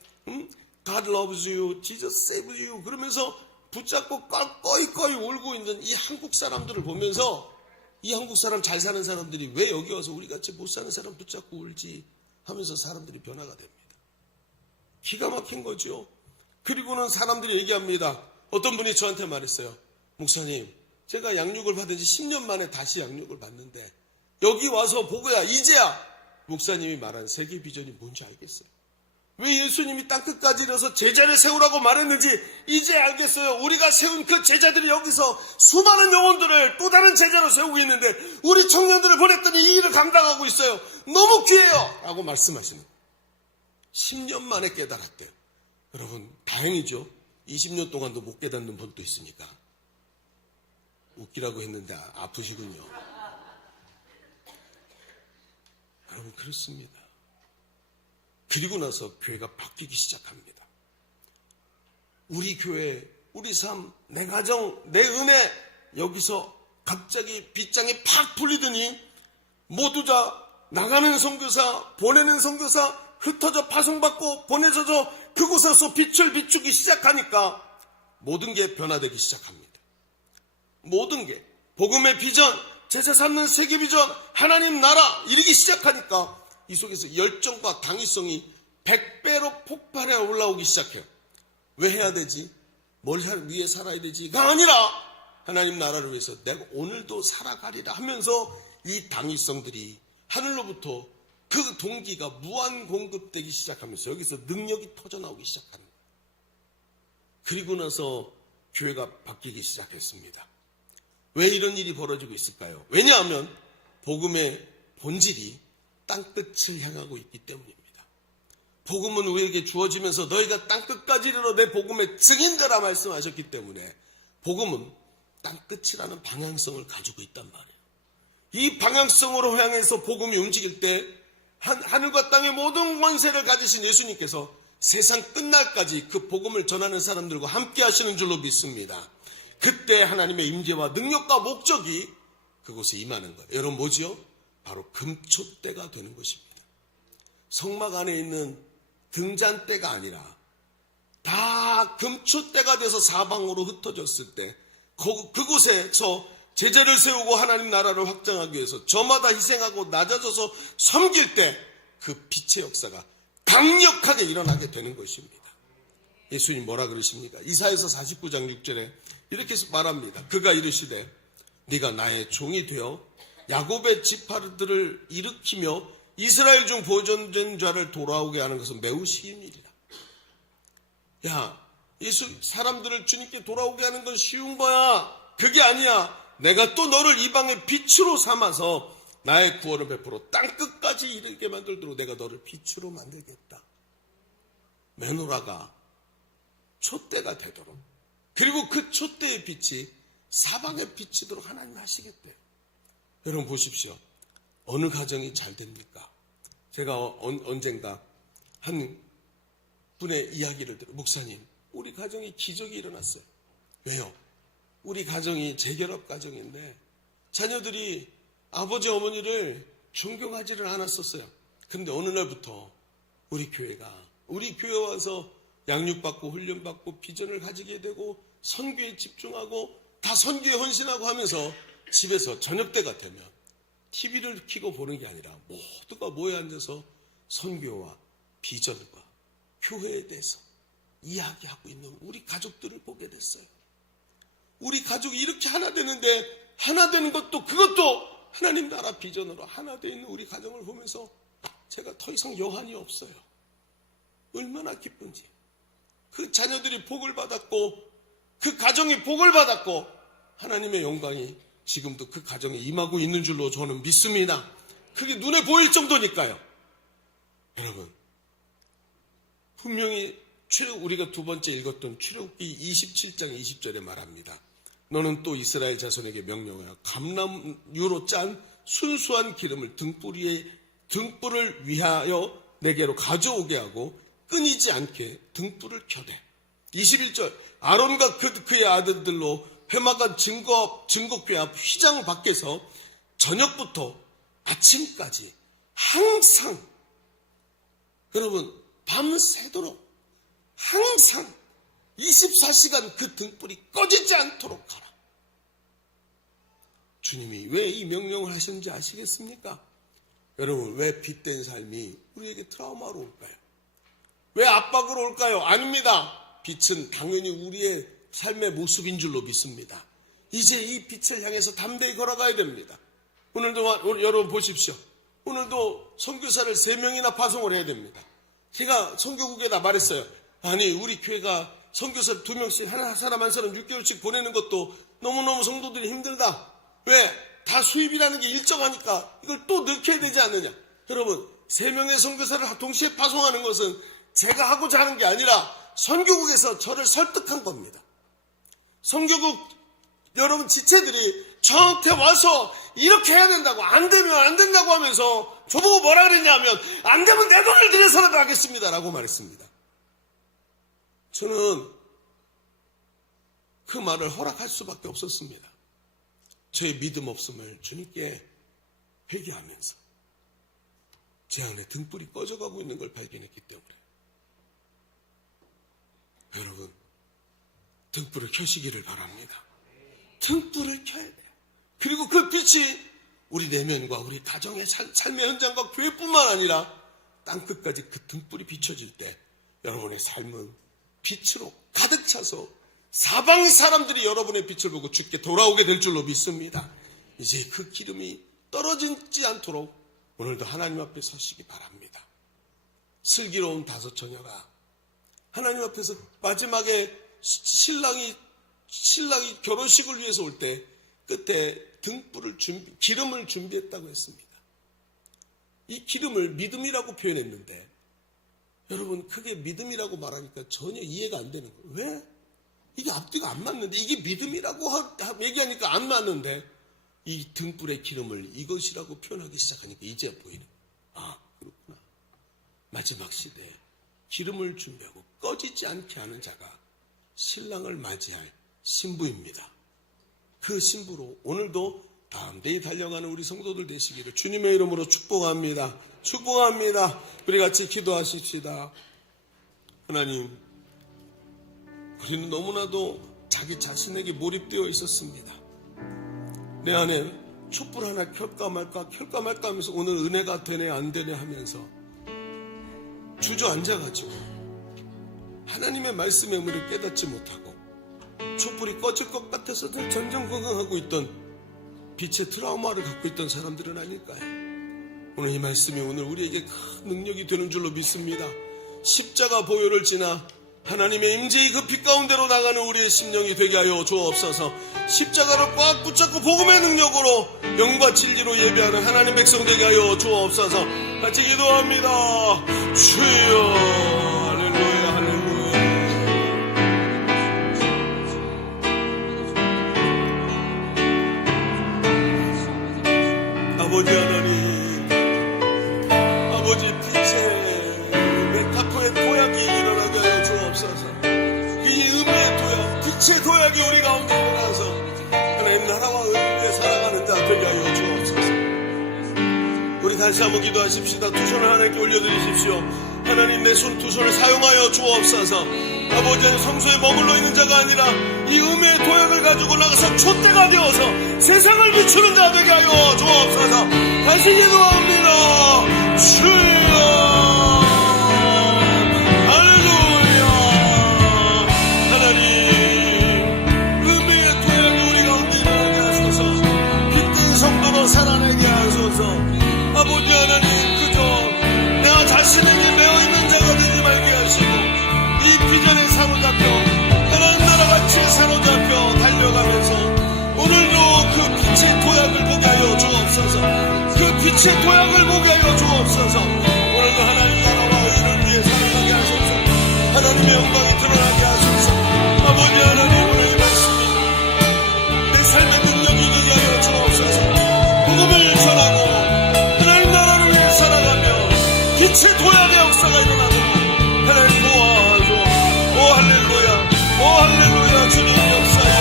God loves you, Jesus saves you 그러면서 붙잡고 꺼이꺼이 울고 있는 이 한국 사람들을 보면서 이 한국 사람 잘 사는 사람들이 왜 여기 와서 우리같이 못 사는 사람 붙잡고 울지 하면서 사람들이 변화가 됩니다. 기가 막힌 거죠. 그리고는 사람들이 얘기합니다. 어떤 분이 저한테 말했어요. 목사님, 제가 양육을 받은 지 10년 만에 다시 양육을 받는데 여기 와서 보고야 이제야 목사님이 말한 세계 비전이 뭔지 알겠어요. 왜 예수님이 땅끝까지 이뤄서 제자를 세우라고 말했는지 이제 알겠어요. 우리가 세운 그 제자들이 여기서 수많은 영혼들을 또 다른 제자로 세우고 있는데 우리 청년들을 보냈더니 이 일을 감당하고 있어요. 너무 귀해요 라고 말씀하시는 거예요. 10년 만에 깨달았대요. 여러분 다행이죠. 20년 동안도 못 깨닫는 분도 있으니까. 웃기라고 했는데 아프시군요. 여러분 그렇습니다. 그리고 나서 교회가 바뀌기 시작합니다. 우리 교회, 우리 삶, 내 가정, 내 은혜 여기서 갑자기 빗장이 팍 풀리더니 모두 다 나가는 선교사, 보내는 선교사 흩어져 파송받고 보내져서 그곳에서 빛을 비추기 시작하니까 모든 게 변화되기 시작합니다. 모든 게 복음의 비전, 제자 삼는 세계 비전, 하나님 나라 이르기 시작하니까 이 속에서 열정과 당위성이 100배로 폭발해 올라오기 시작해요. 왜 해야 되지? 뭘 위해 살아야 되지가 아니라 하나님 나라를 위해서 내가 오늘도 살아가리라 하면서 이 당위성들이 하늘로부터 그 동기가 무한 공급되기 시작하면서 여기서 능력이 터져나오기 시작합니다. 그리고 나서 교회가 바뀌기 시작했습니다. 왜 이런 일이 벌어지고 있을까요? 왜냐하면 복음의 본질이 땅끝을 향하고 있기 때문입니다. 복음은 우리에게 주어지면서 너희가 땅끝까지 이르러 내 복음의 증인되라 말씀하셨기 때문에 복음은 땅끝이라는 방향성을 가지고 있단 말이에요. 이 방향성으로 향해서 복음이 움직일 때 하늘과 땅의 모든 권세를 가지신 예수님께서 세상 끝날까지 그 복음을 전하는 사람들과 함께 하시는 줄로 믿습니다. 그때 하나님의 임재와 능력과 목적이 그곳에 임하는 거예요. 여러분 뭐지요? 바로 금초대가 되는 것입니다. 성막 안에 있는 등잔대가 아니라 다 금초대가 돼서 사방으로 흩어졌을 때 그곳에서 제자를 세우고 하나님 나라를 확장하기 위해서 저마다 희생하고 낮아져서 섬길 때 그 빛의 역사가 강력하게 일어나게 되는 것입니다. 예수님 뭐라 그러십니까? 이사야서 49장 6절에 이렇게 말합니다. 그가 이르시되 네가 나의 종이 되어 야곱의 지파들을 일으키며 이스라엘 중 보존된 자를 돌아오게 하는 것은 매우 쉬운 일이다. 야, 사람들을 주님께 돌아오게 하는 건 쉬운 거야. 그게 아니야. 내가 또 너를 이방의 빛으로 삼아서 나의 구원을 베풀어 땅끝까지 이르게 만들도록 내가 너를 빛으로 만들겠다. 메노라가 촛대가 되도록, 그리고 그 촛대의 빛이 사방에 비치도록 하나님 하시겠대요. 여러분 보십시오. 어느 가정이 잘 됩니까? 제가 언젠가 한 분의 이야기를 들어, 목사님 우리 가정에 기적이 일어났어요. 왜요? 우리 가정이 재결합 가정인데 자녀들이 아버지 어머니를 존경하지를 않았었어요. 근데 어느 날부터 우리 교회 와서 양육받고 훈련받고 비전을 가지게 되고 선교에 집중하고 다 선교에 헌신하고 하면서 집에서 저녁 때가 되면 TV를 켜고 보는 게 아니라 모두가 모여 앉아서 선교와 비전과 교회에 대해서 이야기하고 있는 우리 가족들을 보게 됐어요. 우리 가족이 이렇게 하나 되는데 하나 되는 것도 그것도 하나님 나라 비전으로 하나 되어 있는 우리 가정을 보면서 제가 더 이상 여한이 없어요. 얼마나 기쁜지. 그 자녀들이 복을 받았고 그 가정이 복을 받았고 하나님의 영광이 지금도 그 가정에 임하고 있는 줄로 저는 믿습니다. 그게 눈에 보일 정도니까요. 여러분 분명히 우리가 두 번째 읽었던 출애굽기 27장 20절에 말합니다. 너는 또 이스라엘 자손에게 명령하여 감람유로 짠 순수한 기름을 등불을 위하여 내게로 가져오게 하고 끊이지 않게 등불을 켜대. 21절 아론과 그의 아들들로 회막한 증거궤 앞 휘장 밖에서 저녁부터 아침까지 항상, 여러분 밤새도록 항상 24시간 그 등불이 꺼지지 않도록 하라. 주님이 왜 이 명령을 하셨는지 아시겠습니까? 여러분, 왜 빛된 삶이 우리에게 트라우마로 올까요? 왜 압박으로 올까요? 아닙니다. 빛은 당연히 우리의 삶의 모습인 줄로 믿습니다. 이제 이 빛을 향해서 담대히 걸어가야 됩니다. 오늘도 여러분 보십시오. 오늘도 선교사를 3명이나 파송을 해야 됩니다. 제가 선교국에다 말했어요. 아니, 우리 교회가 선교사를 2명씩 한 사람 6개월씩 보내는 것도 너무너무 성도들이 힘들다. 왜? 다 수입이라는 게 일정하니까 이걸 또 넣게 되지 않느냐. 여러분, 3명의 선교사를 동시에 파송하는 것은 제가 하고자 하는 게 아니라 선교국에서 저를 설득한 겁니다. 선교국 여러분 지체들이 저한테 와서 이렇게 해야 된다고, 안 되면 안 된다고 하면서 저보고 뭐라 그랬냐면, 안 되면 내 돈을 들여서라도 하겠습니다 라고 말했습니다. 저는 그 말을 허락할 수밖에 없었습니다. 저의 믿음 없음을 주님께 회개하면서 제 안에 등불이 꺼져가고 있는 걸 발견했기 때문에. 여러분, 등불을 켜시기를 바랍니다. 등불을 켜야 돼요. 그리고 그 빛이 우리 내면과 우리 가정의 삶의 현장과 교회뿐만 아니라 땅끝까지 그 등불이 비춰질 때 여러분의 삶은 빛으로 가득 차서 사방의 사람들이 여러분의 빛을 보고 주께 돌아오게 될 줄로 믿습니다. 이제 그 기름이 떨어지지 않도록 오늘도 하나님 앞에 서시기 바랍니다. 슬기로운 5 처녀가 하나님 앞에서 마지막에 신랑이 결혼식을 위해서 올 때 끝에 기름을 준비했다고 했습니다. 이 기름을 믿음이라고 표현했는데, 여러분, 그게 믿음이라고 말하니까 전혀 이해가 안 되는 거예요. 왜? 이게 앞뒤가 안 맞는데, 이게 믿음이라고 얘기하니까 안 맞는데, 이 등불의 기름을 이것이라고 표현하기 시작하니까 이제 보이는, 아, 그렇구나. 마지막 시대에 기름을 준비하고 꺼지지 않게 하는 자가 신랑을 맞이할 신부입니다. 그 신부로 오늘도 담대히 달려가는 우리 성도들 되시기를 주님의 이름으로 축복합니다. 축복합니다. 우리 같이 기도하십시다. 하나님, 우리는 너무나도 자기 자신에게 몰입되어 있었습니다. 내 안에 촛불 하나 켤까 말까 하면서 오늘 은혜가 되네 안 되네 하면서 주저앉아가지고 하나님의 말씀의 의미를 깨닫지 못하고 촛불이 꺼질 것 같아서 전전긍긍하고 있던 빛의 트라우마를 갖고 있던 사람들은 아닐까요? 오늘 이 말씀이 오늘 우리에게 큰 능력이 되는 줄로 믿습니다. 십자가 보혈을 지나 하나님의 임재의 그 빛 가운데로 나가는 우리의 심령이 되게 하여 주옵소서. 십자가를 꽉 붙잡고 복음의 능력으로 영과 진리로 예배하는 하나님 백성 되게 하여 주옵소서. 같이 기도합니다. 주여, 할렐루야, 할렐루야. 아버지 하나님, 아버지 빛의 메타포의 도약이 일어나게 하여 주옵소서. 이 의미의 도약, 빛의 도약이 우리 가운데 일어나서 하나님 나라와 의미에 살아가는 자 되게 하여 주옵소서. 우리 다시 한번 기도하십시다. 2 손을 하나님께 올려드리십시오. 하나님, 내 손 2 손을 사용하여 주옵소서. 아버지는 성소에 머물러 있는 자가 아니라 이 의미의 도약을 가지고 나가서 촛대가 되어서 세상을 비추는 자 되게 하여 주옵소서. 다시 기도합니다. 주여, 살아내게 하소서. 아버지 하나님, 그저 내가 자신에게 매어있는 자가 되지 말게 하시고 이 비전에 사로잡혀 하나님 나라 같이 사로잡혀 달려가면서 오늘도 그 빛의 도약을 보게 하여 주옵소서. 그 빛의 도약을 보게 하여 주옵소서. 오늘도 하나님 나라와 의를 위해 살아가게 하소서. 하나님의 영광이 드러나게 하소서. 아버지 하나님, 오늘 이 말씀이 빛의 도약의 역사가 일어나고 하나님 도와줘. 오 할렐루야, 오 할렐루야. 주님 역사에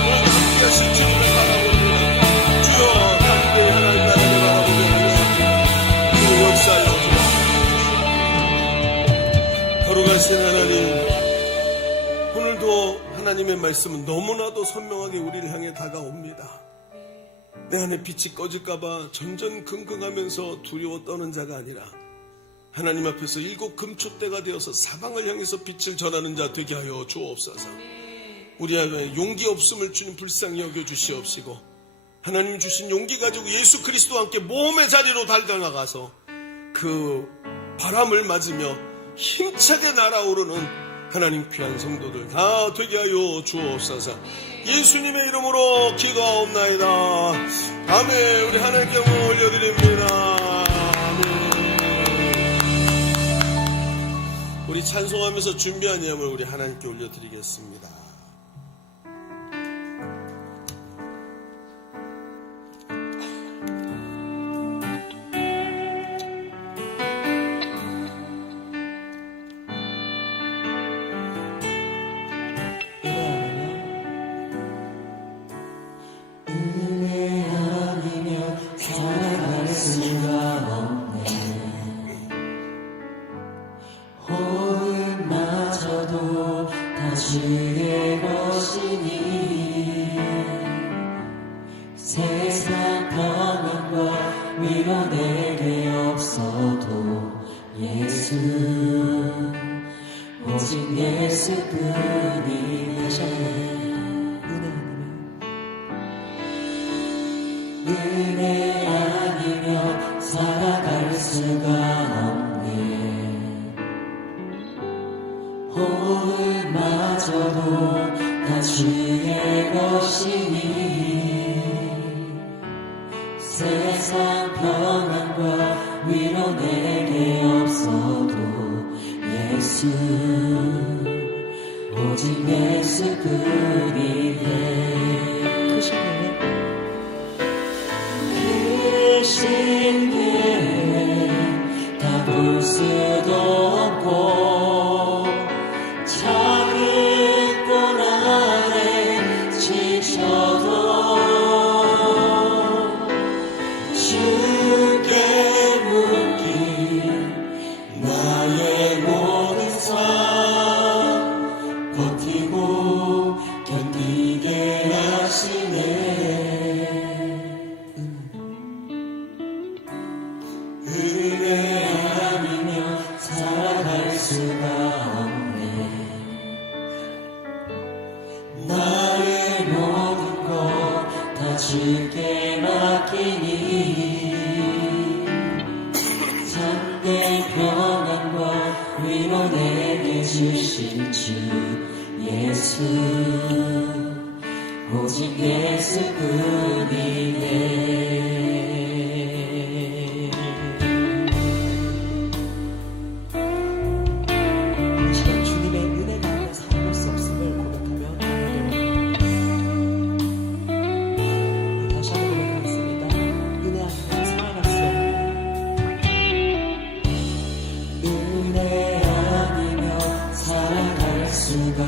오늘 함께 하신 주님을 바라봅니다. 주여 함께 하나님 나라를 바라보며 그 역사에 오죠. 거룩하신 하나님, 오늘도 하나님의 말씀은 너무나도 선명하게 우리를 향해 다가옵니다. 내 안에 빛이 꺼질까봐 전전긍긍하면서 두려워 떠는 자가 아니라 하나님 앞에서 일곱 금초대가 되어서 사방을 향해서 빛을 전하는 자 되게 하여 주옵소서. 우리 안에 용기 없음을 주님 불쌍히 여겨 주시옵시고, 하나님 주신 용기 가지고 예수 그리스도와 함께 모험의 자리로 달려나가서 그 바람을 맞으며 힘차게 날아오르는 하나님 귀한 성도들 다 되게 하여 주옵소서. 예수님의 이름으로 기도하옵나이다. 아멘. 우리 하나님께 올려드립니다. 아멘. 우리 찬송하면서 준비한 예물 우리 하나님께 올려드리겠습니다. 주의 것이니 세상 평안과 위로 내게 없어도 예수 오직 예수뿐이. 다시 한번 은혜 아니면 살아갈 수가 없네. 호흡마저도 다 주의 것이니 세상 평안과 위로 내게 없어도 예수 오직 예수뿐이네. 크신 게 다 볼 수도 없고 작은 꽃 안에 지쳐도 주께 묶인 나의 모든 삶 버티고 견디게 하시네. 은혜 아니면 살아갈 수가 없네. 나의 모든 것 다 주께 맡기니 참된 평안과 위로 내게 주신 주 예수 오직 예수뿐이네. 주님의 은혜가 아니면 살아갈 수 없음을 고백하며 다시 한번 고백하겠습니다. 은혜 아니면 살아갈 수 없네. 은혜 아니면 살아갈 수가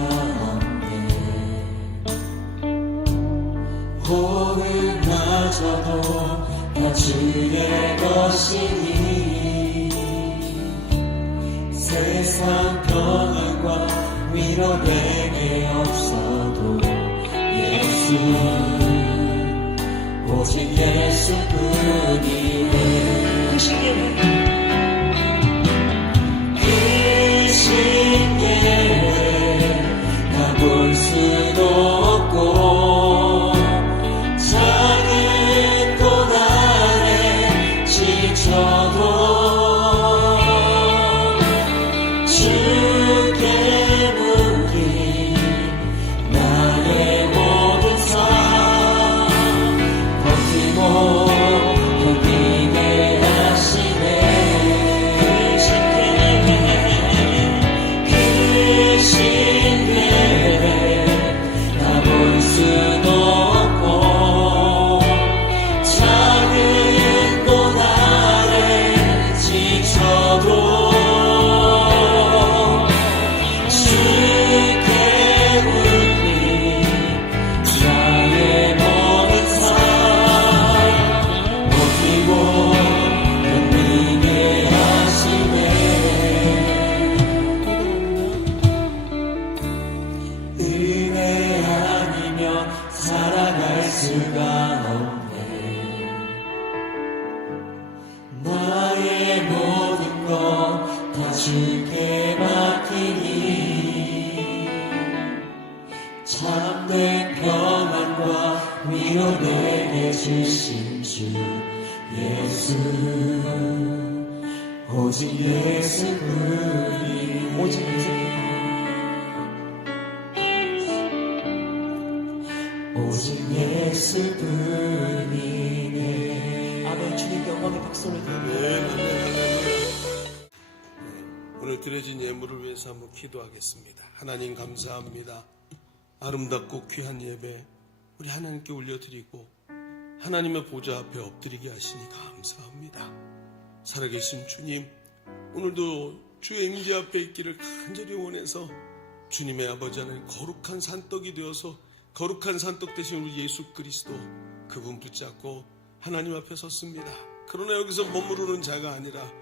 없네. 호흡마저도 다 주의 것이니 세상 평안과 위로 내게 없어도 예수 오직 예수뿐이네. 크신 예외 다 볼 수도 없고 작은 꽃 안에 지쳐도 주께 묶인 나의 모든 삶 버티고 견디게 하시네. 주께 맡기니 참된 평안과 위로 내게 주신 주 예수 오직 예수뿐이 오직 예수뿐이네. 아멘. 주님 영광의 박수를 드립니다. 오늘 드려진 예물을 위해서 한번 기도하겠습니다. 하나님 감사합니다. 아름답고 귀한 예배 우리 하나님께 올려드리고 하나님의 보좌 앞에 엎드리게 하시니 감사합니다. 살아계신 주님, 오늘도 주의 임재 앞에 있기를 간절히 원해서 주님의 아버지 하나님 거룩한 산떡이 되어서 거룩한 산떡 대신 우리 예수 그리스도 그분 붙잡고 하나님 앞에 섰습니다. 그러나 여기서 머무르는 자가 아니라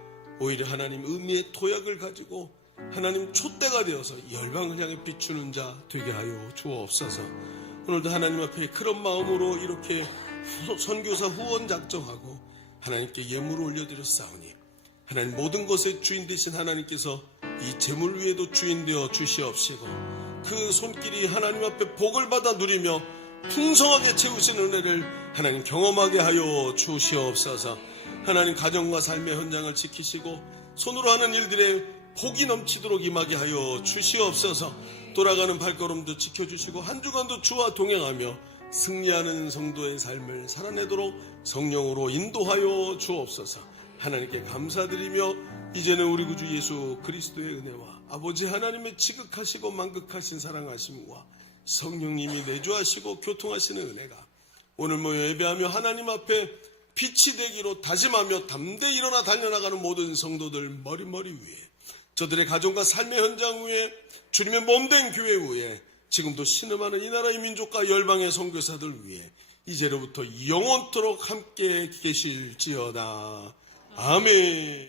오히려 하나님 의미의 도약을 가지고 하나님 촛대가 되어서 열방을 향해 비추는 자 되게 하여 주옵소서. 오늘도 하나님 앞에 그런 마음으로 이렇게 선교사 후원 작정하고 하나님께 예물을 올려드렸사오니 하나님 모든 것의 주인 되신 하나님께서 이 재물 위에도 주인 되어 주시옵시고 그 손길이 하나님 앞에 복을 받아 누리며 풍성하게 채우신 은혜를 하나님 경험하게 하여 주시옵소서. 하나님 가정과 삶의 현장을 지키시고 손으로 하는 일들에 복이 넘치도록 임하게 하여 주시옵소서. 돌아가는 발걸음도 지켜주시고 한 주간도 주와 동행하며 승리하는 성도의 삶을 살아내도록 성령으로 인도하여 주옵소서. 하나님께 감사드리며 이제는 우리 구주 예수 그리스도의 은혜와 아버지 하나님의 지극하시고 만극하신 사랑하심과 성령님이 내주하시고 교통하시는 은혜가 오늘 모여 예배하며 하나님 앞에 빛이 되기로 다짐하며 담대히 일어나 달려나가는 모든 성도들 머리머리 위에 저들의 가정과 삶의 현장 위에 주님의 몸된 교회 위에 지금도 신음하는 이 나라의 민족과 열방의 선교사들 위에 이제로부터 영원토록 함께 계실지어다. 아멘.